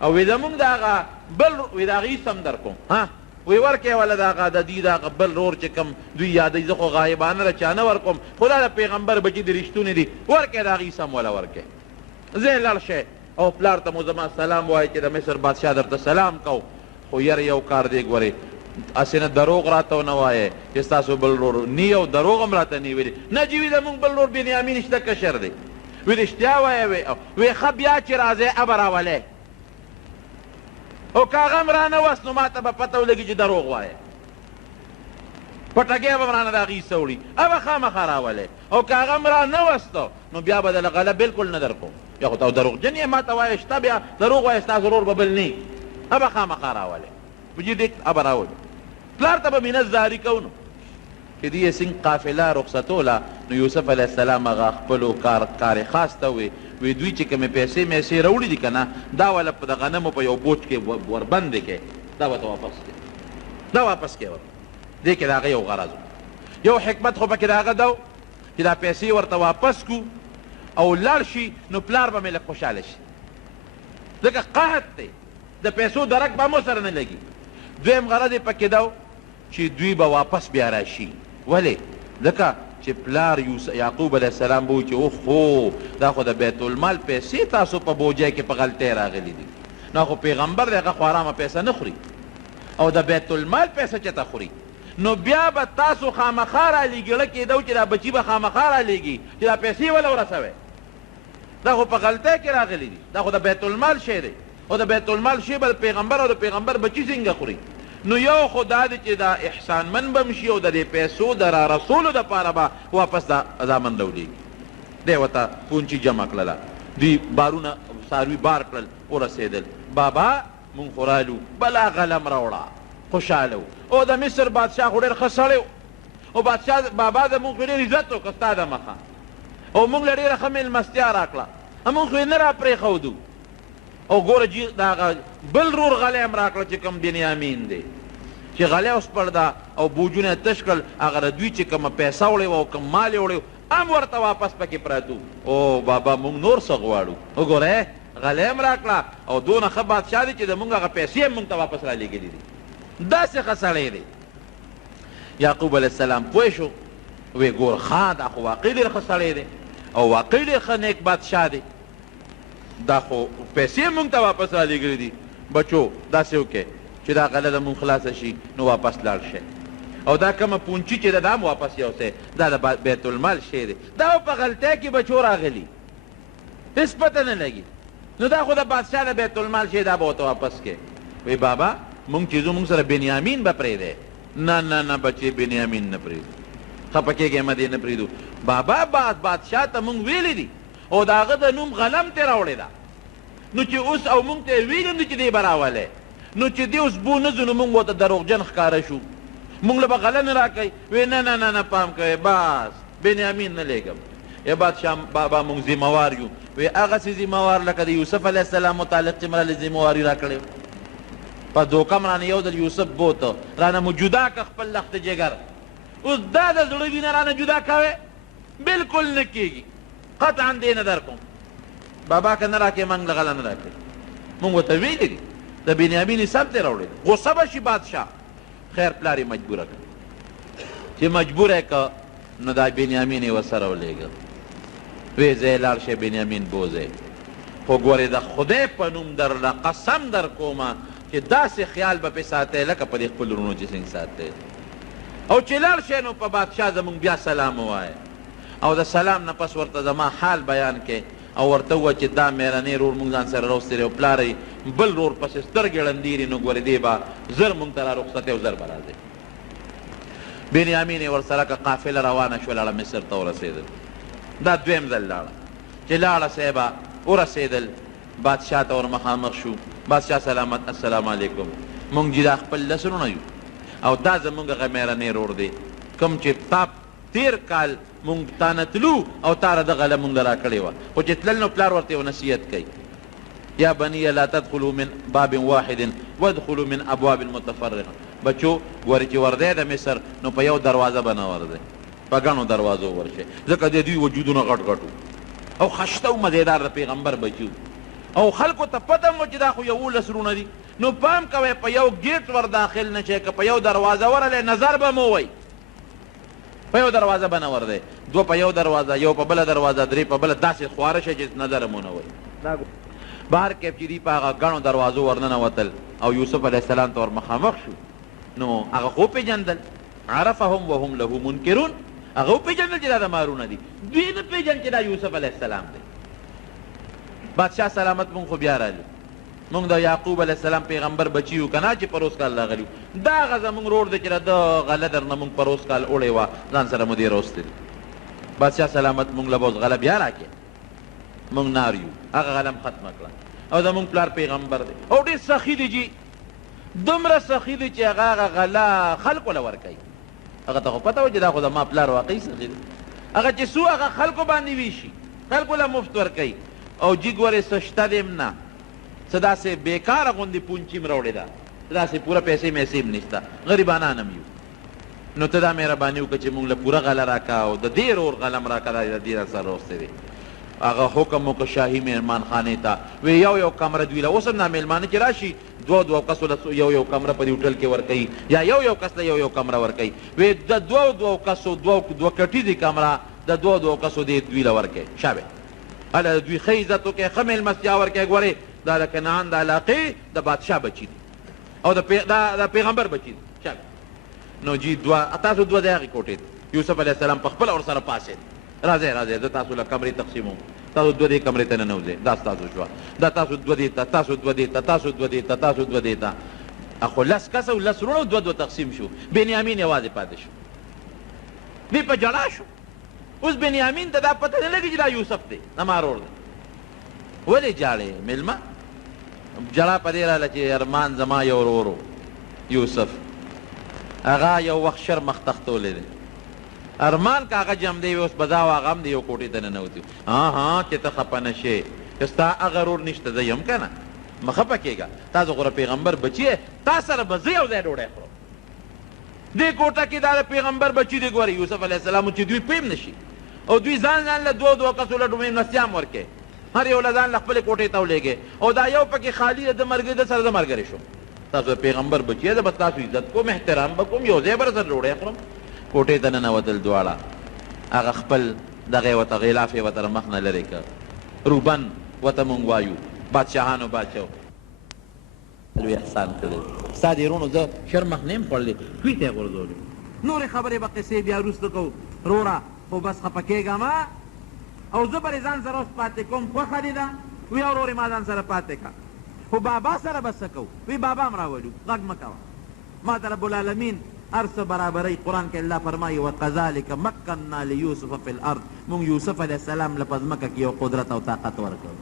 او وی زمونږ د هغه بل وی د هغې سم در کوم ها وی ورکې وله د هغه د دې د هغه بل رور چې کوم دوی یادوي زه خو غایبانه له چا نه ورکوم خو دا د پیغمبر بچي د رښتونې دي ورکې د هغې سم وله ورکې ځای لاړ شئ او پلار ته مو زما سلام وایي چې د مصر بادشاه درته سلام کو خو یاره یو کار دی ګورې هسې نه دروغ راته ونه وایې چې ستاسو بل ورور نی یو دروغ هم راته نی ویلي نه جي وي زمونږ بل ورور بنیامین شته کشر دی وی رښتیا وایه وی ښه بیا چې راځئ ابه راولئ او که هغه هم رانه وست نو ما ته به پته ولګي چې دروغ وایه پټګی به م رانه د هغې څه وړي ابه خامخا راولئ او که هغه هم رانه وسته نو بیا به دله غله بلکل نه در کوم بیا خو ته دروغجن یې ما ته وایه شته بیا دروغ وایه ستا ضرور به بل نه ابه خامخا راولئ وجدې ابه راولئ پلار ته به مینه زاري کو نو چې دې څنګه قافله رخصتوله نو یوسف علیه السلام هغه خپلو کار خاص ته وی دوی چې کومې پیسې میسې راوړي دي که نه دا والا په د غنمو په یو بوج کې وربندې کړې دا ورته واپس کړې دا واپس کړې ورته دې کې د هغه یو غرض یو حکمت خو پکې د هغه ده چې دا پیسې ورته واپس کړو او لاړ شي نو پلار به مې لږ خوشحاله شي ځکه قحط دی د پیسو درک به مو سره نه لګي دویم غرض یې پکې ده چې دوی به واپس بیا راشي ولې ځکه چې پلار یعقوب علیه السلام به چې اوخو دا خو د بیت المال پیسې تاسو په بوجۍ کې په غلطۍ راغلي دي نو خو پیغمبر دی هغه خو ارامه پیسه نه خوري او د بیت المال پیسه چېرته خوري نو بیا به تاسو خامخا رالیږي اړه کېدو چې دا بچي به خامخا رالیږي چې دا پیسې وله ورسوئ دا خو په غلطۍ کې راغلي دي دا خو د بیت المال شی دی او د بیت المال شی به د پیغمبر او د پیغمبر بچي څنګه خوري نو یو خو دا دی چې دا احسانمن به م شي او د دې پیسو د را رسولو دپاره به واپس دا زامن راولیږي دی ورته پونچي جمع کړله دوی بارونه څاروي بار کړل ورسېدل بابا مونږ خو رالو بلا غلم راوړه خوشحاله و او د مصر بادشاه خو ډېر ښه سړی و او بادشاه بابا زمونږ خو ډېر عزت وکړه ستا د مخه او مونږ له ډېره ښه مېلمستیا راکړه مونږ خو یې نه را پرېښودو او ګوره جي د هغه بل رور غلی هم راکړه چې کوم بنیامین دی چې غلی اوس پړده او بوجونه یې تش کړل هغه د دوی چې کومه پیسه وړې وه او کوم مال یې وړی و هم ورته واپس پکې پراته او بابا مونږ نور څه غواړو وګوره غلی هم راکړه او دونه ښه بادشاه دی چې زمونږ هغه پیسې هم مونږ ته واپس رالېږلي دي داسې ښه سړی دی یعقوب علیه السلام پوه شو وی ګور ښه دا خو واقعي ډېر ښه سړی دی او واقعي ډېر ښه نیک بادشاه دی دا خو پیسې مونږ ته واپس رالېږلي دي بچو داسې وکړئ چې دا غله د مونږ خلاصه شي نو واپس لاړ شئ او دا کومه پونچي چې ده دا هم واپس یوسئ دا د بیت المال شی دی دا په غلطۍ کې بچو راغلي هېڅ پته نه لګي نو دا خو د بادشاه د بیت المال شی دا به ورته واپس کړې وی بابا مونږ چې ځو مونږ سره بنیامین به پرېږدی نه نه نه بچې بنیامین نه پرېږدو خفه کېږې مه دې نه پرېږدو بابا بادشاه ته مونږ ویلی دي او د هغه د نوم غلم ترې راوړې ده نو چې اوس او مونږ ته یې ویلي نو چې دی به راولی نو چې دی اوس بو نه ځو نو مونږ ورته دروغجن ښکاره شو مونږ له به غله نه راکوي وی نه نه نه نه پام کوئ بس بنیامین نه لیږم یا بادشاه بابا مونږ ذمهوار یو وی هغسې ذمهوار لکه د یوسف علیه السلام متعلق چې مراله ذمهواري راکړې په دوکه م رانه یو ځل یوسف بوته رانه مو جدا که خپل لخت جگر اوس دا د زړه وینه رانه جدا کوې بلکل نه کېږي قطعا دې نه در کوم بابا که نه راکې موږ له غله نه راکړې مونږ ورته ویلي دي د بنیامین حساب ترې راوړی دی غصه به شي بادشاه خیر پلار یې مجبوره کړه چې مجبوره یې که نو دا بنیامین یې ورسره ولېږه وی ځای لاړ شئ بنیامین بوځئ خو ګورې د خدای په نوم درله قسم در کومه چې داسې خیال به پې ساتئ لکه په دې خپل وروڼو چې څنګه ساتئ او چې لاړ شئ نو په بادشاه زمونږ بیا سلام ووایه او د سلام نه پس ورته زما حال بیان کې او ورته ووایه چې دا مېرنی رور مونږ ځان سره راوستلی او پلاره بل رور پسې سترګې ړندېري نو ګورې دی به زر مونږ ته را رخصتې او زر به راځئ بنیامین یې ورسره که قافله روانه شوه لاړه مصر ته ورسېدل دا دویم ځل لاړه چې لاړه صاحبه ورسېدل بادشاه ته ور مخامخ شو بادشاه سلامت السلام علیکم مونږ چې دا خپل لسرونه یو او دا زمونږ هغه مېرنی رور دی کوم چې تا تیر کال مونږ تا نه تلو او تا را دغه له مونږ را کړې وه خو چې تلل نو پلار ورته یو نصیحت کوي یا بنیه لا تدخلوا من باب واحد وادخلوا من ابواب متفرقه بچو ګورې چې وردی د مصر نو په یو دروازه به نه وردی په ګڼو دروازو ورشئ ځکه د دوی وجودونه غټ غټ او خشته او مزېدار د پیغمبر بچي او خلکو ته پته هم چې دا خو 11 رونه دي نو پام کوئ په یو ګیټ ور داخل نه شئ که په یو دروازه ورلی نظر به مو وی په یو دروازه به نه وردی دو په یو دروازه یو په بله دروازه درې په بله داسې خواره شئ چې نظر مو نه وی بهر کې چې دوی په هغه ګڼو دروازو ورننوتل او یوسف علیه السلام ته ور مخامخ شو نو هغه خو پېژندل عرفهم وهم له منکرون هغه وپېژندل چې دا د مارونه دي دوی نه پېژند چې دا یوسف علیه السلام دی بادشاه سلامت مونږ خو بیا رالو مونږ د یعقوب علیه السلام پیغمبر بچي یو که نه چې پروس کال راغلي دا هغه زمونږ رور دی چې د غله درنه مونږ پروس کال وړې وه ځان سره مو دې راوستې بادشاه سلامت مونږ له به اوس غله بیا راکې مونږ نار یو هغه غله ختمه کړه او زمونږ پلار پیغمبر دی او ډېر سخي دی جي دومره سخي دی چې هغه غله خلکو له ورکوي هغه ته خو پته وه چې دا خو زما پلار واقعي سخي دی هغه چې څو هغه خلکو باندې ویشي خلکو له مفت ورکوي او جي ګورې څه شته دې هم نه څه داسې بېکاره غوندې پونچي م راوړې ده داسې پوره پیسې میسې هم نشته غریبانان هم یو نو ته دا مهرباني وکړه چې مونږ له پوره غله راکړه او د دې رور غله م راکړه دا د دې را سره راوستی دی هغه حکم وکړه شاهي مهرمان خانې ته وی یو کمره دوی له اوس هم دا مېلمانه چې راشي دوه کسو له یو کمره په دې هوټل کې ورکوي یا یو کس له یو کمره ورکوي وی د دوه کسو دوه کټیزې کمره د دوه کسو دې دوی له ورکوي شابه هله دوی ښه عزت وکړئ ښه مېلمستیا ورکوئ ګورې دا د کنعان د علاقې د بادشاه بچي دي او د پیغمبر بچي دي شابه نو جی تاسو دوه د هغې کوټې یوسف علیه السلام په خپله ورسره پاسېد راځئ زه تاسو له کمرې تقسیموم تاسو دوه دې کمرې ته ننوځئ دا ستاسو شوه دا تاسو دوه دې ته تاسو دوه دې ته تاسو دوه دې ته تاسو دوه دې ته خو لس کسه و لس وروڼه دوه تقسیم شو بنیامین یوازې پاتې شو دوی په جړا شو اوس بنیامین ته دا پته نه لګي چې دا یوسف دی زما رور دی ولې جاړې مېلمه جړا په دې راله چې ارمان زما یو ورور یوسف هغه یو وخت شر مخ تختولی دی ارمان که هغه جم دی اوس به دا و هغه هم د یو کوټې ته ننوتي ها چې ته خفه نه شې که ستا هغه رور نشته زه یم که نه مه خفه کېږه تاسو غوره پیغمبر بچی یې تا سره به زه یو ځای ډوډۍ خورم دې کوټه کې دا د پیغمبر بچي دی ګورې یوسف علیه السلام چې دوی پویم نه شي او دوی ځان له دوه کسو له مېلمستیا هم ورکوي هر یو له ځان له خپلې کوټې ته ولېږې او دا یو پکې خالي د ملګري د سره زه ملګری شوم تاسو پیغمبر بچی یې زه به ستاسو عزت کوم احترام به کوم یو ځای به سره ډوډۍ خورم کوټې ته ننوتل دواړه هغه خپل دغه ورته غلاف یې ورته مخ نه لرې کړ روبن ورته مونږ وایو بادشاهانو بادشاه لوی احسان کړی ستا دې وروڼو زه شر مخ نه یم خوړلی دوی ته یې غورځولي نورې خبرې به قصې بیا وروسته کوو وروره خو بس خفه کېږم او زه به ځان سره اوس پاتې کوم خوښه دې ده وی ورورې ما ځان سره پاتې کړه خو بابا سره به څه کوو وی بابا هم راولو غږ مه کوه ما ته رب العالمین هر څه برابرۍ قرآن کې الله فرمایي وکذلک مکننا لیوسف فی الارض مونږ یوسف علیه السلام له په ځمکه کې یو قدرت او طاقت ورکړو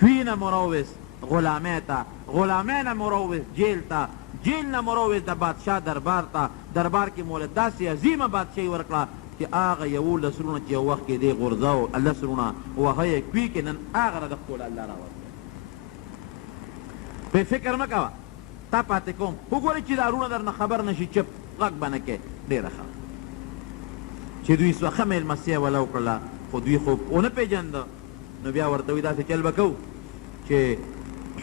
دوی نه مروس غلامۍ ته غلامۍ نه مروس جیل ته جیل نه مروس د بادشاه دربار ته دربار کې مو له داسې عظیمه بادشاهي ورکړه چې هغه 11 سرونه چې یو وخت کې دی غورځاو 11 سرونه وهه یې کوي کې نن هغه رده ښکوله الله راوړي پې فکر مه کوه تا پاتې کوم وګورئ چې دا رونه درنه خبر نه شي چپ غږ به نه کوې ډېره ښه چې دوی ښه مېلمستیا وله وکړله خو دوی خو ونه پېژنده نو بیا ورته وایي داسې چل به کوو چې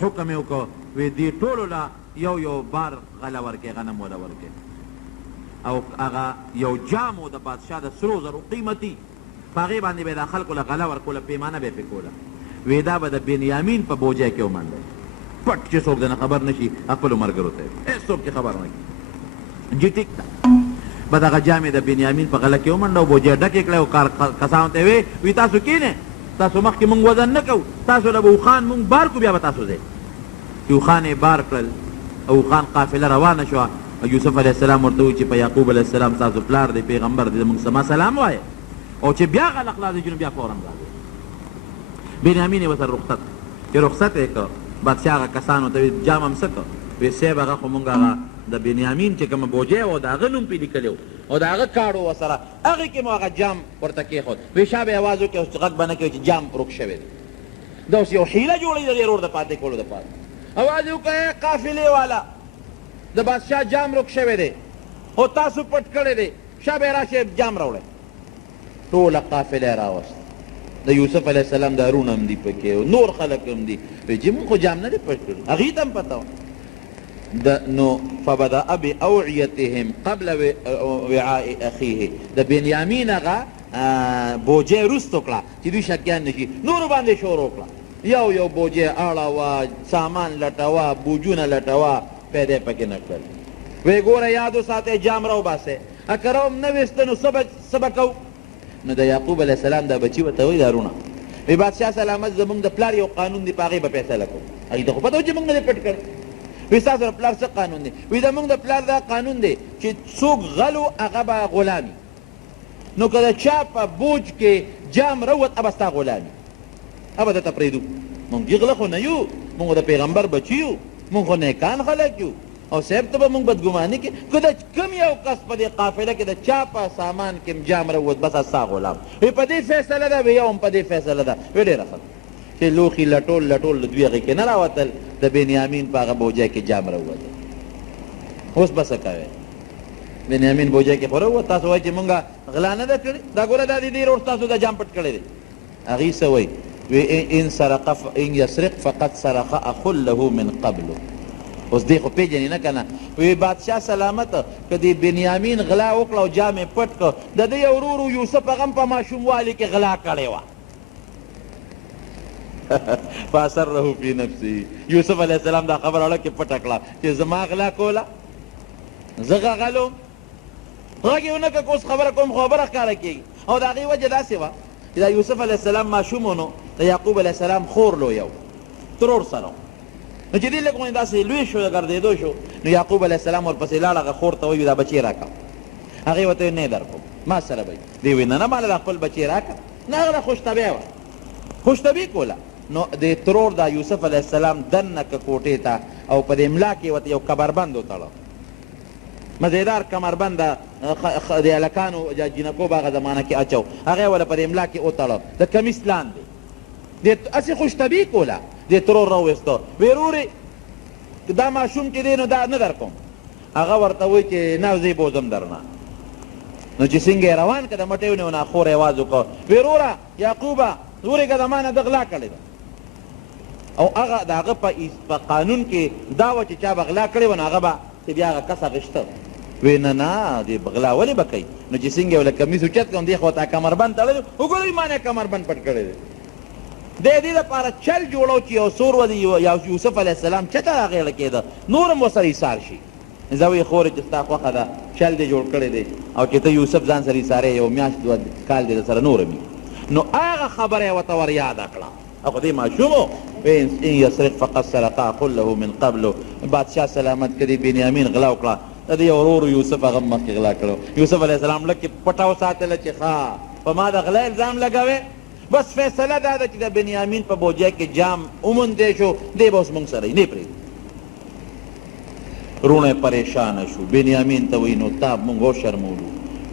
حکم یې وکړه وی دې ټولو له یو بار غله ورکې غنم وله ورکې او هغه یو جام و د بادشاه د سرو زرو قیمتي په هغې باندې به یې دا خلکو له غله ورکوله پیمانه به یې پرې کوله وی دا به د بنیامین په بوجۍ کې ومنډی پټ چې څوک دنه خبر نه شي خپلو ملګرو ته یې هېڅوک چې خبر نه کړي جي ټیک ده به دغه جام یې د بنیامین په غله کې ومنډه او بوجۍ ډکې کړی او کسانو ته یې وی تاسو کښېنئ تاسو مخکې مونږ وزن نه کوو تاسو له به اوښان مونږ بار کړو بیا به تاسو ځئ چې اوښان یې بار کړل او اوښان قافله روانه شوه یوسف علیه السلام ورته وایي چې په یعقوب علیه السلام ستاسو پلار دی پیغمبر دی زموږ سما سلام وایه او چې بیا غله خلاصېږي نو بیا فورا راځي بنیامین یې ورسره رخصت چې رخصت یې کړ بادشاه هغه کسانو ته وایي جام هم څه کړ وایي صاحب هغه خو مونږ هغه د بنیامین چې کومه بوجۍ وه د هغه نوم پرې لیکلی و او د هغه کاڼو ورسره هغې کې مو هغه جام ورته کېښود وایي شا به یې اواز وکړي اوس غږ به نه کوي چې جام ورک شوی دی دا اوس یو حیله جوړوي د دې رور د پاتې کولو دپاره اواز یې وکړی قافلې والا د بادشاه جام رک شوی دی او تاسو پټ کړی دی شا به یې راشئ جام راوړئ ټوله قافله یې راوست د یوسف علیه السلام دا رونه هم دي پکې او نور خلک هم دي وایي چې مونږ خو جام نه دی پټ کړی هغې ته هم پته وه نو فبدأ بأوعيتهم قبل وعاء أخيه د بنیامین هغه بوجۍ رستو کړه چې دوی شکیان نه شي نورو باندې شروع کړه یو یو بوجه اړوه، سامان لټوه، بوجونه لټوه، پیدا پکې نه کړل. وی ګوره یاد وساتئ جام راوباسئ، که راوم نه ویسته نو څه به کوو؟ نو د یعقوب علیه السلام دا بچي ورته وایي دارونه وی بادشاه سلامت زمونږ د پلار یو قانون دی په هغې به فیصله کوو. هغې ته خو پته و چې مونږ نه دی پټ کړی. وی ستاسو د پلار څه قانون دی؟ وی زمونږ د پلار دا قانون دی چې څوک غلو هغه به غلامي، نو که د چا په بوج کې جام راووت هغه به ستا غلامي، هغه به درته پرېږدو. مونږ غله خو نه یو، مونږ د پیغمبر بچي یو، مونږ خو نیکان خلک یو، او صاحب ته به مونږ بدګماني کړي. که د کوم یو کس په دې قافله کې د چا په سامان کې جام راووت بس ستا غلام. وی په دې فیصله ده؟ وی یو هم په دې فیصله ده. وی ډېره ښه چې لوښي لټول د دوی هغې کې نه راوتل، د بنیامین په هغه بوجه کې جام راووته. اوس به څه کوې؟ بنیامین بوجه کې خو راووت، تاسو وایئ چې مونږ غلا نه ده کړې؟ دا ګوره دا د دې روډ تاسو دا جام پټ کړی دی. هغې څه وایي؟ ان یسرق فقد سرق اخ له من قبل. اوس دی خو پیژنې نه که نه؟ وی بادشاه سلامت که د بنیامین غلا وکړه او جام یې پټ کړ، د ده یو ورور یوسف هغه هم په ماشوموالي کې غلا کړې وه. فاسره فی نفسه، یوسف علیه السلام دا خبره اړه کې پټه کړه چې زما غلا کوله، زه غغلم. غږ یې ونه کړه که اوس خبره کوم خبره ښکاره کېږي. او د هغې وجه داسې وه چې دا یوسف علیه السلام ماشوم و، نو د یعقوب علیه السلام خور لویه و، ترور سره. نو چې دې لږ غونې داسې لوی شو، ګرځېدو شو، نو یعقوب علیه السلام ورپسې لاړ، هغه خور ته وایي دا بچی راکړه. هغې ورته ویل نه یې درکړم، ما سره به یې. دی وایي نه نه ماله دا خپل بچی راکړه. نه هغه خوشطبعه وه، خوشطبعي کوله. نو د ترور دا یوسف علیه السلام دننه که کوټې ته، او په دې املا کې ورته یو کمربند وتړه، مزیدار کمربند د هلکانو جینکو به هغه زمانه کې اچو، هغه یې وله په دې املا کې وتړه د کمیس لاندې. هسې خوشطبعي کوله. دې ترور راویسته، ویې ورورې دا ماشوم چې دی نو دا نه در کوم. هغه ورته وایي چې نه زه یې بوځم درنه. نو چې څنګه یې روان که د مټۍ ونیو نه خور یې اواز وکړه، ویې وروره یعقوبه ورېږه د ما نه ده غلا کړې ده. او هغه د هغه په قانون کې دا وه چې چا به غلا کړې وه نو هغه به چې بیا هغه کس اخېسته. وی نه نه دې غلا ولې به کوي؟ نو چې څنګه یې وله کمیس اوچت کړم، دې خو ته کمربند تړلی، وګورئ ما نه کمربند پټ کړی دی. د دې دپاره چل جوړو چې یو سور ودی یوسف علیه السلام چته راغېړه کېده، نور هم ورسره ایسار شي. زه وایي خورې چې ستا خوښه ده، چل دې جوړ کړی دی، او چې ته یوسف ځان سره ایسارې یو میاشت دوه کال دې درسره نور وي. نو هغه خبره یې ورته ور یاده کړه. او خو دې ماشوم و، ان یسرق فقد سرق اخ له من قبل. بادشاه سلامت که دې بنیامین غلا وکړه، د دې یو ورور یوسف هغه هم مخکې غلا کړو. یوسف علیه السلام لږ پټه وساتله چې ښه په ما د غلا الزام لګوې. بس فیصله دا ده چې د بنیامین په بوجه کې جام وموندی شو، دی به اوس مونږ سره یې نه پرېږدي. رونه پریشانه شو. بنیامین ته وایي نو تا مونږ وشرمولو،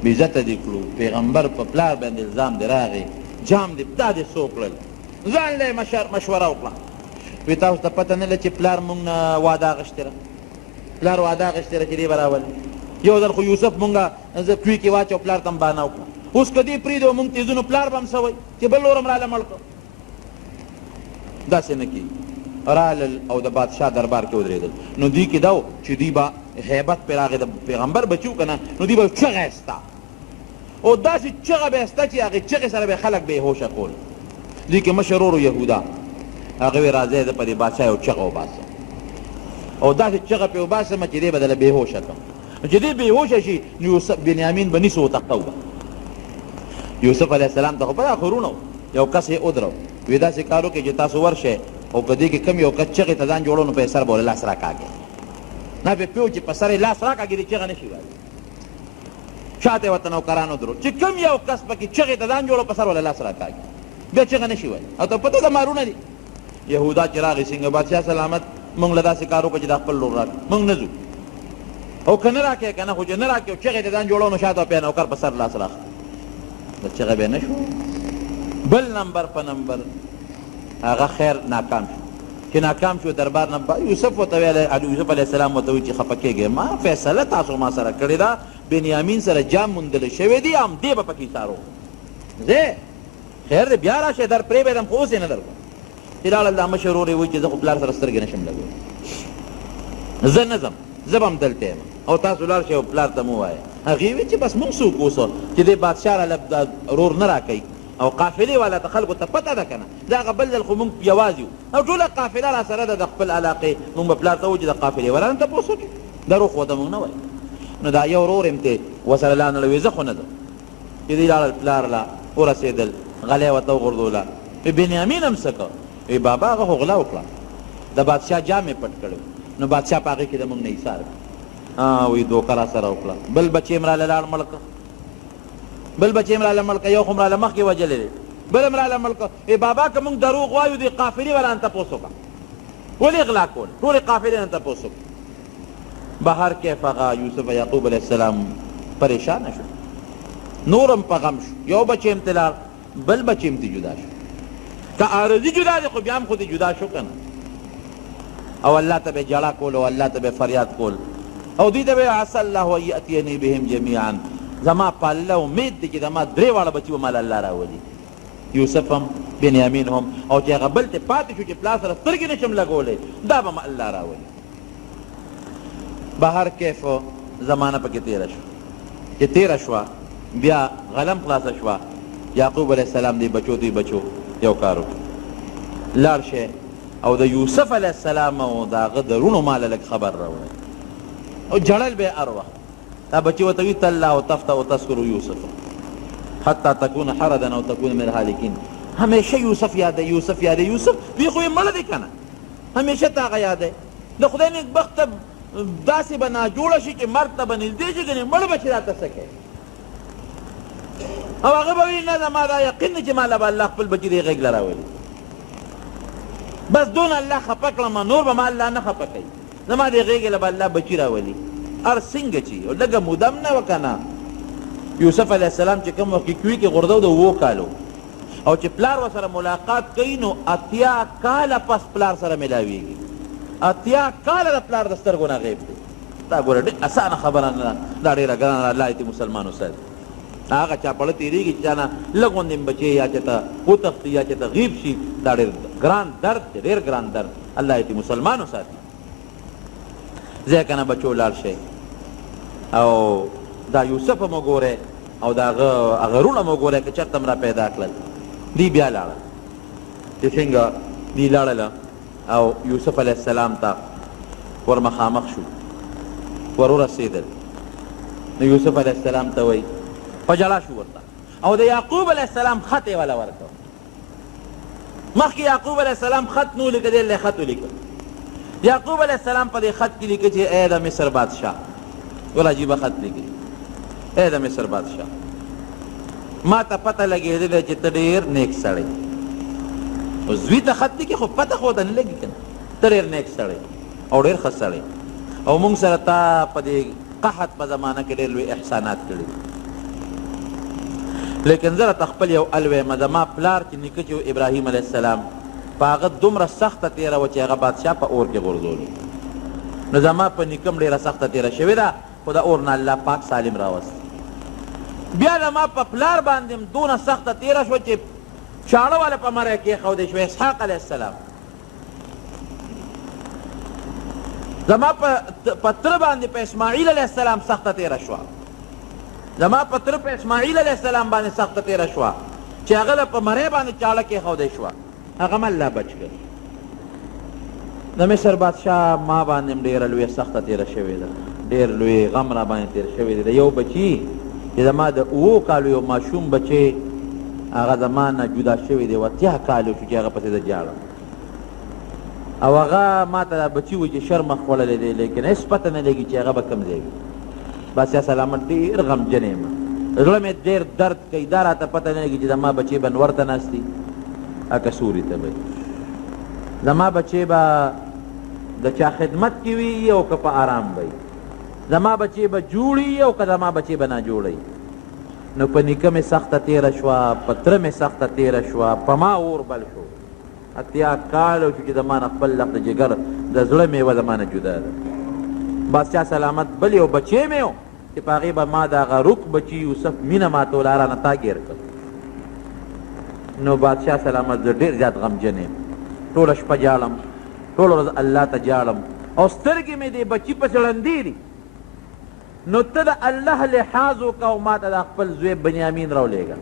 بېعزته دې کړو، پیغمبر په پلار باندې الزام دې راغی، جام دې دا دې څو کړل. ځان له یې مشوره وکړه. وی تاسو ته پته نه لږ چې پلار مونږ نه واده اخیستې ده، پلار واده اخیستې ده چې دې به راولي. یو ځل خو یوسف مونږه کوی کې واچو، پلار ته هم بانه وکړه. اوس که دې پرېږدو مونږ تېزونو پلار به هم څه وایي چې بل نور هم راله مړ کړه. داسې نه کېږي. رالل او د بادشاه دربار کې ودرېدل. نو دوی کې دا و چې دوی به هیبت پرې راغی، د پیغمبر بچي و که نه، نو دوی به چغه ایسته، او داسې چغه به ایسته چې هغې چغې سره به خلک بېهوشه کول. دوی کې مشر ورو یهودا، هغه وی راځئ زه په دې بادشاه یو چغه وباسم، او داسې چغه پرې وباسم چې دی به دله بېهوشه کړم. چې دی بېهوشه شي نو یوسف بنیامین به نیسو وتښته وبه. یوسف علیه السلام ته خو په دا خورونه یو کس یې ودرو، وی داسې کار وکړئ چې تاسو ورشئ او که دې کې کم یو کس چغې ته ځان جوړو نو په یې سر به ورله لاس راکاږي. نه پې پوه چې په سر یې لاس راکاږي دې چغه نه شي وایي. شاته یې ورته نوکران ودرو چې کم یو کس پکې چغې ته ځان جوړو په سر ورله لاس راکاږي، بیا چغه نه شي وایي. او ته پته ده مارونه دي. یهودا چې راغی څنګه بادشاه سلامت مونږ له داسې کار وکړه چې دا خپل لور راکړه، مونږ نه ځو. او که نه راکړې که نه، خو چې نه راکړې او چغې ته ځان جوړو نو شاته بیا نوکر په سر لاس راخ د چغه بیا نه شو. بل نمبر په نمبر هغه خیر ناکام شو. چې ناکام شو دربار نه یوسف ورته ویل، یوسف علیه السلام ورته وایي چې خفه کېږئ، ما فیصله تاسو ما سره کړې ده، بنیامین سره جام موندلی شوی دی، هم دې به پکې ایسارو. زه خیر دی بیا راشئ در پرېږدم، خو اوس یې نه درکړم. چې لاړل دا مشر ورور یې وایي چې زه خو پلار سره سترګې نه شم لګولی، زه نه ځم، زه به هم دلته یم، او تاسو لاړ شئ او پلار ته مو ووایه. هغې وایي چې بس مونږ څوک اوسه چې دې بادشاه راله ورور نه راکوي، او قافلې والا ته خلکو ته پته ده که نه دا هغه بل ځل خو مونږ یوازې وو او ټوله قافله را سره ده د خپل علاقې مونږ به پلار ته وو چې د قافلې والا نه تپوس وکړي دروغ ورته مونږ نه وایو نو دا یو ورور یم تی ورسره لا نړوېزه خو نه ده چې دوی لاړل پلار لا ورسېدل غلی ورته وغورځوله بنیامین هم څه که وی بابا هغه خو غلا وکړه د بادشاه جام یې پټ کړی نو بادشاه په هغې کې د مونږ نه ایثار کړه وی دوکه را سره وکړه بل بچې م راله لاړ مړ کړه بل بچې م راله مړ کړه یو خو م راله مخکې وجلی دی بل م راله مړ کړه وی بابا که مونږ دروغ وایو دې قافلې والا نه تپوس وکړه ولې غلا کول ټولې قافلې نه تپوس وکړه بهر کیف هغه یوسف یعقوب علیه السلام پریشانه شو نورم په غم شو یو بچې م تې لاړ بل بچې م تې جدا شو که عارضي جدا دی خو بیا هم خو دې جدا شو که نه او الله ته به جړه کول او الله ته به فریاد کول او دوی ته به عسى الله ان یأتینی بهم جمیعا زما په الله امید دی چې زما درې واړه بچي به مال الله راولي یوسف هم بنیامین هم او چې هغه بل ته پاتې شو چې پلار سره سترګې نشم لګولی دا به الله راولي بهر کیف زمانه پکې تېره شوه چې تېره شوه بیا غلم خلاصه شوه یعقوب علیه السلام دی بچو یو کار وکړي لاړ شئ او د یوسف علیه السلام او د هغه د رونو ماله لږ خبر راوړی او جړل به هر وخت دا بچي ورته وي تله او تفته او تذکر یوسف حتی تکون حردا او تکون من الهالکین همیشه یوسف یاده یوسف دوی خو یې مړه دی که نه همیشه ته هغه یاده د خدای نیکبخته داسې به ناجوړه شي چې مرګ ته به نږدې شي ګنې مړ به چې راته څه کوي او هغه به وي نه زما دا یقین دی چې ماله به الله خپل بچي دې غېږ له راولي بس دون الله خفه کړم نور به ما الله نه خفه کوي زما دې غېږې له به الله بچي راولي هر څنګه چې لږه موده هم نه وه که نه یوسف علیه السلام چې کوم وخت کې کوي کې غورځو د 7 کالو او چې پلار ورسره ملاقات کوي نو 80 کاله پس پلار سره ملاویږي 80 کاله د پلار د سترګو نه غیب دی دا ګوره ډېر اسانه خبره نه ده دا ډېره ګرانه الله دې مسلمان وساتي هغه چا پړه تېرېږي چې چا نه لږ غوندې بچې یا چې ته وتښتي یا چې ته غیب شي دا ډېر ګران درد دی ډېر ګران درد الله دې مسلمان وساتي ځای که نه بچو لاړ شئ او دا یوسف هم وګورئ او د هغه رونه هم وګورئ که چېرته هم را پیدا کړل دی بیا لاړل چې څنګه دی لاړله او یوسف علیه السلام ته ور مخامخ شو ور ورسېدل نو یوسف علیه السلام ته وایي په جړا شو ورته او د یعقوب علیه السلام خط یې وله ورکړ مخکې یعقوب علیه السلام خط نو لیکه دی له خط ولیکه یعقوب علیه السلام په دې خط کې لیکه چې ای د مصر بادشاه ول عجیبه خط لیکي ای د مصر بادشاه ما ته پته لګېدلې چې ته ډېر نیک سړی او زوی ته خط لیکي خو پته خو ته نه لګي که نه ته ډېر نیک سړی او ډېر ښه سړی او موږ سره تا په دې قحط په زمانه کې ډېر لوی احسانات کړي لیکن زه راته خپل یو ال ویم زما پلار چې نیکه چې ابراهیم علیه السلام په هغه دومره سخته تېره وه چې هغه بادشاه په اور کې غورځولو نو زما په نیکه هم ډېره سخته تېره شوې ده خو د اور نه الله پاک سالم راوست بیا زما په پلار باندې هم دونه سخته تېره شوه چې چاړه والا په مری کېښودی شو اسحاق علیه السلام زما په تره باندې په اسماعیل علیه السلام سخته تېره شوه زما په تره په اسماعیل علیه السلام باندې سخته تېره شوه چې هغه له په مری باندې چاړه کېښودی شوه هغه م الله بچ کړ د مصر بادشاه ما باندې هم ډېره لویه سخته تېره شوې ده ډېر لوی غم را باندې تېر شوی دی د یو بچي چې زما د 7 کالو یو ماشوم بچی هغه زما نه جدا شوی دی 80 کالو شو چې هغه پسې زه جاړم او هغه ما ته دا بچي و چې شرمخ خوړلی دی لیکن هېڅ پته نه لګي چې هغه به کوم ځای وي بادشاه سلامت ډېر غمجن یم زړه مې ډېر درد کوي دا راته پته نه لګي چې زما بچی به نور ته ناست دي که سوري ته به زما بچی به د چا خدمت کې وي او که په آرام به زما بچی به جوړي او که زما بچی به نه جوړی نو په نیکه مې سخته تېره شوه په تره مې سخته تېره شوه په ما اور بل شو 80 کالو چې زما نه خپل لخت جګر د زړه میوه زما نه جدا ده بادشاه سلامت بل یو بچی مې و چې په هغې به ما د هغه رک بچي یوسف مینه ماته وله رانه تا ګیر کړ نو بادشاه سلامت زه ډېر زیات غمجن یم ټوله شپه جاړم ټوله ورځ الله ته جاړم او سترګې مې دې بچي پسې ړندې دي نو ته د الله لحاظ وکړه او ما ته د خپل زوی بنیامین راولېږه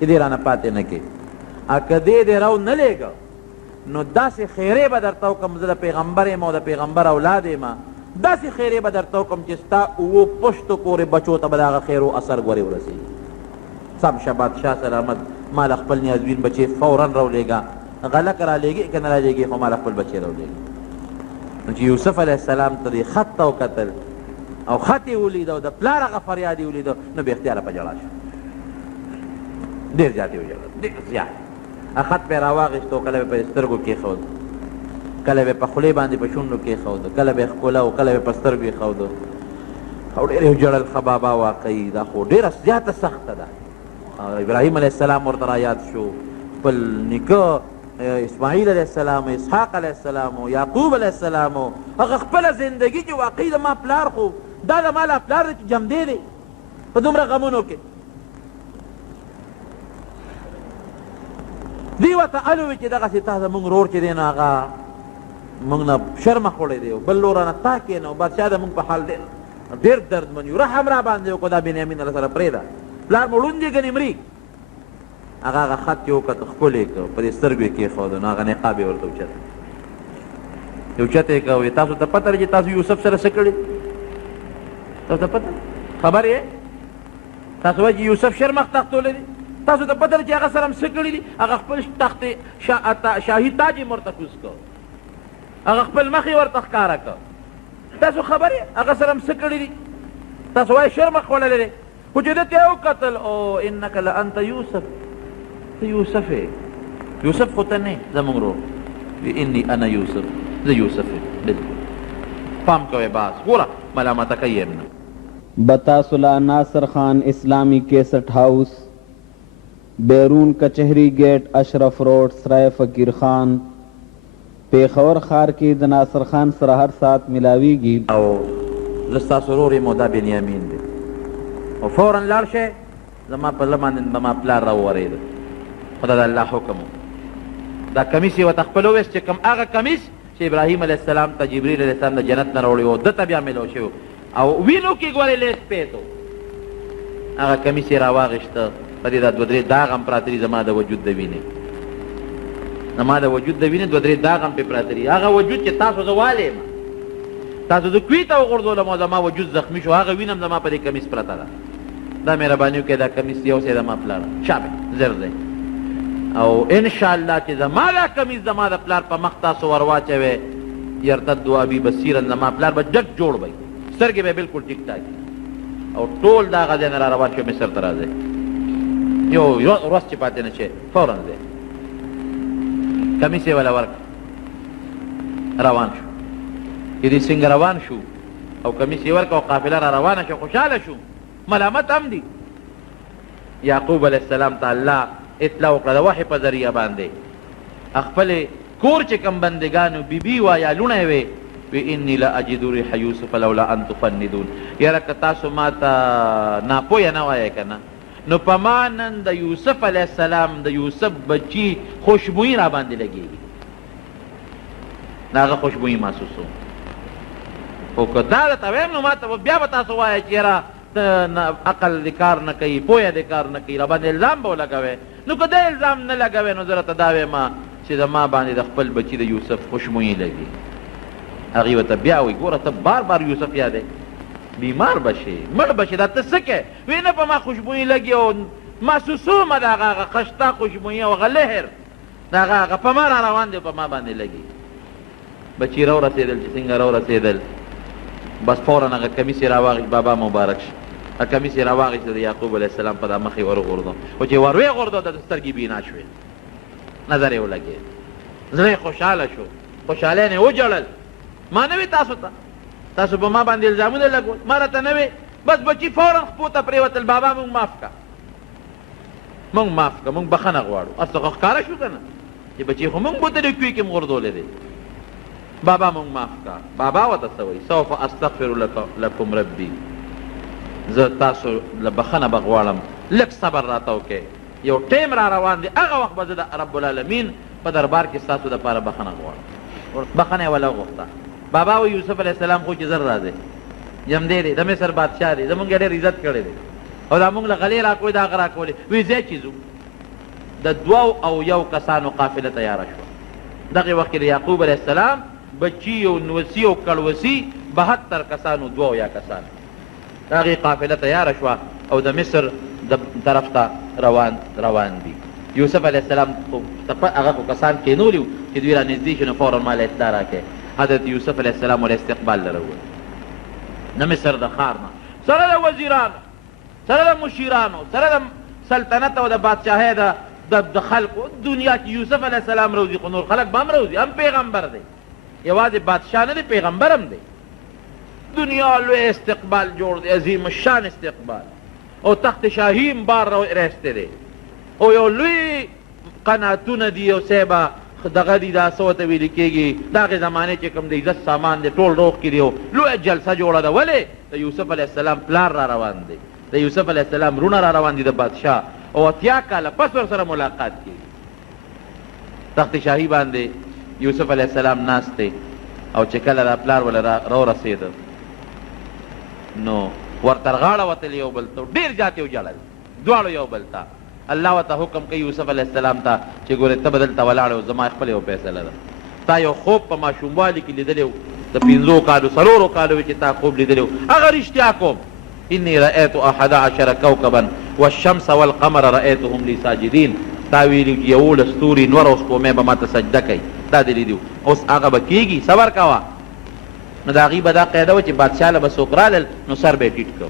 چې دې رانه پاتې نه کې که دې دې رو نه لېږه نو داسې خیرې به درته وکړم زه د پیغمبر یم او د پیغمبر اولاد یم داسې خیرې به درته وکړم چې ستا اوو پشتو پورې بچو ته به د هغه خیر و اثر ګورې ورسېږي سم شه بادشاه سلامت ما له خپل نیازبین بچې فورا راولېږه غلک رالیږي که نه رالیږي خو ما له خپل بچې راولېږي نو چې یوسف علیه السلام ته دې خط ته وکتل او خط یې ولید او د پلار هغه فریاد یې ولید نو بې اختیاره په ژړا شو ډېر زیات یې وژړل ډېر زیات خط به یې راواخېستو کله به په سترګو کېښود کله به په خولې باندې په شونډو کېښود کله به یې ښکله او کله به په سترګو یې ښود او ډېر یې وژړل ښه بابا واقعي دا خو ډېره زیاته سخته ده ابراهیم علیه السلام ورته رایاد شو خپل نیکه اسماعیل علیه السلام اسحاق علیه السلام یعقوب علیه السلام هغه خپله زندګي چې واقعي د ما پلار خو دا د ما لا پلار دی چې جمدی دی په دومره غمونو کې دی ورته الوي چې دغسې تا زمونږ رور چې دی نو هغه مونږ نه شرمه خوړی دی بل لوره نه تا کېنه او بادشاه د مونږ په حال ډېر دردمن یو رحم را باندې وکړو دا بنیامین را سره پرېږده پلار مو ړوند دی ګنې مري هغه خط یې وکړ ښکل یې کړ په دې سترګو یې کېښود نو هغه نقاب یې ورته اوچت اوچت یې کړ تاسو ته پته ده چې تاسو یوسف سره څه کړي تاسو ته پته خبر یې تاسو وایي چې یوسف شرمخ تختولی دی تاسو ته پته ده چې هغه سره هم څه کړي دي هغه خپل تخت شاهي تاج یې ورته کوز کړ هغه خپل مخ یې ورته ښکاره کړ تاسو خبر یې هغه سره هم څه کړي دي تاسو وایي شرمخ وړلی دی خو چې ده ته یې وکتل او انک لانت یوسف ته یوسف یې یوسف خو ته نه زمونږ ورور انی انا یوسف زه یوسف یم بلکل پام کوئ باز ګوره ملامته کوي یم نه بتاسلا ناصر خان اسلامی کیسٹ ہاؤس بیرون کچہری گیٹ اشرف روڈ سرائے فقیر خان پیښور ښار کې د ناصر خان سره هر ساعت ملاویږي او زه ستاسو ورور یم او دا بنیامین دی او فورا لاړ شئ زما په زړه باندې به ما پلار راوورېده خو دا د الله حکم دا کمیس یې ورته خپل وویست چې کوم هغه کمیس چې ابراهیم علیه السلام ته جبریل علیه السلام د جنت نه راوړی و ده ته بیا میلاو شوی او وینو کې ګورې لیس پیتو هغه کمیس یې راواغېسته په دې دا دوه درې داغ هم پراته دي زما د وجود د وینې زما د وجود د وینې دوه درې داغ هم پرې پراته دي هغه وجود چې تاسو زه والی یم تاسو زه کوی ته وغورځولم او زما وجود زخمي شو هغه وینه هم زما په دې کمیس پرته ده دا مهرباني وکړئ دا کمیس یو سی زما پلاره شابه زر دی او انشاءالله چې زما دا کمیس زما د پلار په مخ تاسو ور واچوئ یرتد ابي بصیرا زما پلار به ډک جوړ وی سترګې به بلکل ټیک ټاک او ټول دا هغه ځای نه را روان شو مصر ته راځئ یو ورځ چې پاتې نه شي فورا دی کمیس یې وله ورکړ روان شو چې دې څنګه روان شو او کمیس یې ورکړه او قافله را روانه شو خوشحاله شو ملامت هم دي یعقوب علیه السلام ته الله اطلاع وکړه د وحي په ذریعه باندې خپلې کور چې کوم بندګانو بیبي وه یا لوڼی وې وی انی لاجد ریح یوسف لولا ان تفندون یاره که تاسو ما ته ناپویه نه وایئ که نه نو په ما نن د یوسف علیه السلام د یوسف بچي خوشبویي را باندې لګېږي د هغه خوشبویي محسوسوم خو که دا درته ویم نو ما ته بیا به تاسو وایئ چې یاره عقل دې کار نه کوي پویه دې کار نه کوي را باندې الزام به ولګوئ نو که دا الزام نه لګوئ نو زه راته دا وایم چې زما باندې د خپل بچي د یوسف خوشبویي لګي هغې ورته بیا وایي ګوره ته بار بار یوسف یادی بیمار بشي مړ بشي دا ته څه کوې وی نه په ما خوشبویي لګي او محسوسومه د هغه خشته خوشبویي او هغه لهر د هغه په ما را روان دی په ما باندې لګي بچي راورسېدل چې څنګه راورسېدل بس فورا هغه کمیس یې راواغېست بابا مبارک شه هغه کمیس یې راواغېست د یعقوب علیه السلام په دا مخ یې ورغورځو خو چې ور ویې غورځو د سترګې بینا شوې نظر یې ولګېد زړه یې خوشحاله شو خوشحالی نه وجړل ما نه وی تاسو ته تاسو په ما باندې الزامونه لګول ما راته نه وی بس بچي فورا خپو ته پرېوتل بابا مونږ معاف که مونږ معاف که مونږ بخښنه غواړو هسته خو ښکاره شو که نه چې بچي خو مونږ بوته د کوی کې م غورځولی دی بابا مونږ معاف که بابا ورته څه وایي سوف استغفر لکم ربي زه تاسو له بخښنه به غواړم لږ صبر راته وکړئ یو ټیم را روان دی هغه وخت به زه د رب العالمین په دربار کې ستاسو دپاره بخښنه غواړم بخښنه یې وله وغوښته بابا و یوسف علیه السلام خو چې زر راځئ جمدی دی د مصر بادشاه دی زمونږ یې ډېر عزت کړی دی او دا مونږ له غلې راکوي دا هغه راکولې وی ځای چې ځو د 2 کسانو قافله تیاره شوه. دغه وخت کې د یعقوب علیه السلام بچي او نوسي او کړوسي 72 کسانو 2 کسان د هغې قافله تیاره شوه او د مصر د طرف ته روان دي. یوسف علیه السلام هغه خو کسان کېنولي وو چې دوی را نږدې شي نو فورا ما له اطلاع راکړې. حضرت یوسف علیه السلام ورته استقبال لره وویل د مصر د ښار نه سره د وزیرانو سره د مشیرانو سره د سلطنت او د بادشاهۍ د خلقو دنیا کې یوسف علیه السلام روزي خو نور خلق به هم روزي. هم پیغمبر دی، یوازې بادشاه نه دی، پیغمبر هم دی. دنیا لوی استقبال جوړ دی، عظیم الشان استقبال او تخت شاهي هم بار راستی دی او یو لوی قناتونه دي او صاحبه دغه دي دا څه ورته ویل کېږي د هغې زمانې چې کوم د عزت سامان دی ټول روغ کړي او لویه جلسه جوړه ده. ولې د یوسف علیه السلام پلار را روان دی، د یوسف علیه السلام رونه را روان دي د بادشاه او 80 کاله پس ورسره ملاقات کېږي. تخت شاهي باندې یوسف علیه السلام ناست دی او چې کله دا پلار وله راورسېده نو ورته غاړه وتل یو بل ته ډېر زیات یې وژړل دواړو یو بل ته. الله ورته حکم کوي یوسف علیه السلام ته چې ګورې ته به دلته ولاړ او زما خپل یو فیصله ده. تا یو خوب په ماشوموالي کې لیدلی و د 5 کالو 4 کالو چې تا خوب لیدلی و هغه رښتیا کوم. انی رأیت 11 کوکبا والشمس والقمر رأیتهم لی ساجدین. تا ویلي چې 11 ستوري نور او سپومې به ما ته سجده کوي، دا دې لیدي. اوس هغه به کېږي، صبر کوه. نو د هغې به دا قاعده وه چې بادشاه له به څوک رالل نو سر به یې ټیټ کړو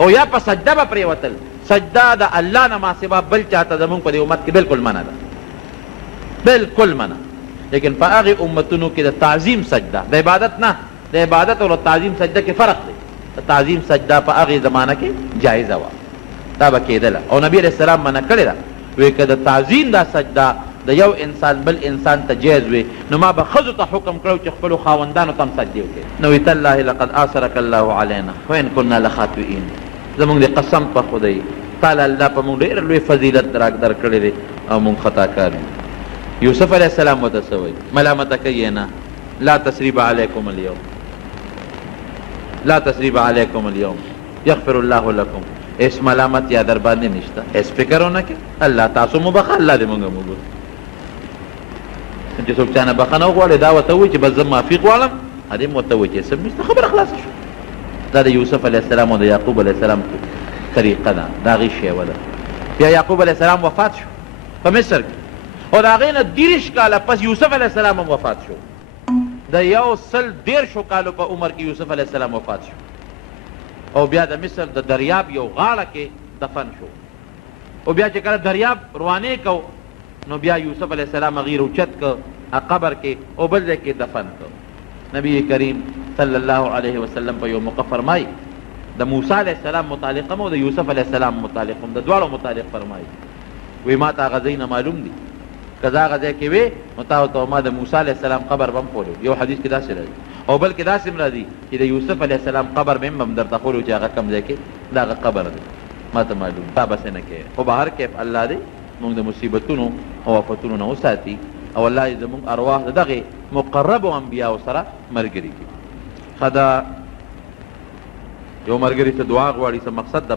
او یا په سجده به پرېوتل. سجده د الله نه ما سوا بل چاته زمونږ په دې امت کې بلکل منع ده، بلکل منع. لیکن په هغې امتونو کې د تعظیم سجده د عبادت نه، د عبادت او د تعظیم سجده کې فرق دی. د تعظیم سجده په هغې زمانه کې جایزه وه، دا به کېدله او نبي علیه السلام منع کړې ده. وی که د تعظیم دا سجده د یو انسان بل انسان ته جایز وي نو ما به ښځو ته حکم کړو چې خپلو خاوندانو ته هم سجدې وکړي. نو وی تالله لقد آثرک الله علینا وان کنا لخاطئین. زمونږ د قسم په خدای تعالی الله په مونږ ډېر لوی فضیلت در کړی دی او مونږ خطاکار یو. یوسف علیه السلام ورته څه وایي؟ ملامته کوي نه. لا تسریب علیکم اليوم، لا تسریب علیکم اليوم یغفر الله لکم. اس ملامت یا در باندې نشته، اس فکر ونه کې الله تاسو مبخه، الله دې مونږ وبخښي. چې څوک چانه بخښنه وغواړي دا ورته وایي چې بس زه معافي غواړم، هغې هم ورته وایي چې څه نشته، خبره خلاصه شوه. دا د یوسف علیه السلام او د یعقوب علیه السلام طریقه ده، د هغې شیوه ده. بیا یعقوب علیه السلام وفات شو په مصر کې او د هغې نه 30 کاله پس یوسف علیه السلام هم وفات شو. د 113 کالو په عمر کې یوسف علیه السلام وفات شو او بیا د مصر د دریاب یو غاړه کې دفن شو. او بیا چې کله دریاب روانې کو نو بیا یوسف علیه السلام هغې روچت که قبر کې او بل ځای کې دفن که. نبی کریم صلی الله علیه وسلم په یو موقع فرمایي د موسی علیه السلام متعلق هم او د یوسف علیه السلام متعلق هم، د دواړو متعلق فرمایي. وی ما ته هغه ځای نه معلوم دي، که زه هغه ځای کې وې نو تا ورته ما د موسی علیه السلام قبر به هم ښولی. یو حدیث کې داسې راځي او بلکې داسې هم راځي چې د یوسف علیه السلام قبر به هم درته ښولی چې هغه کوم ځای کې د هغه قبر دی. ما ته معلوم تا بسې نه کوې. خو به هر کیف الله دی مونږ د مصیبتونو او آفتونو نه وساتي او الله دې زمونږ ارواح د دغې مقربو انبیاو سره ملګري کړي. ښه ده یو ملګري څه دعا غواړي، څه مقصد ده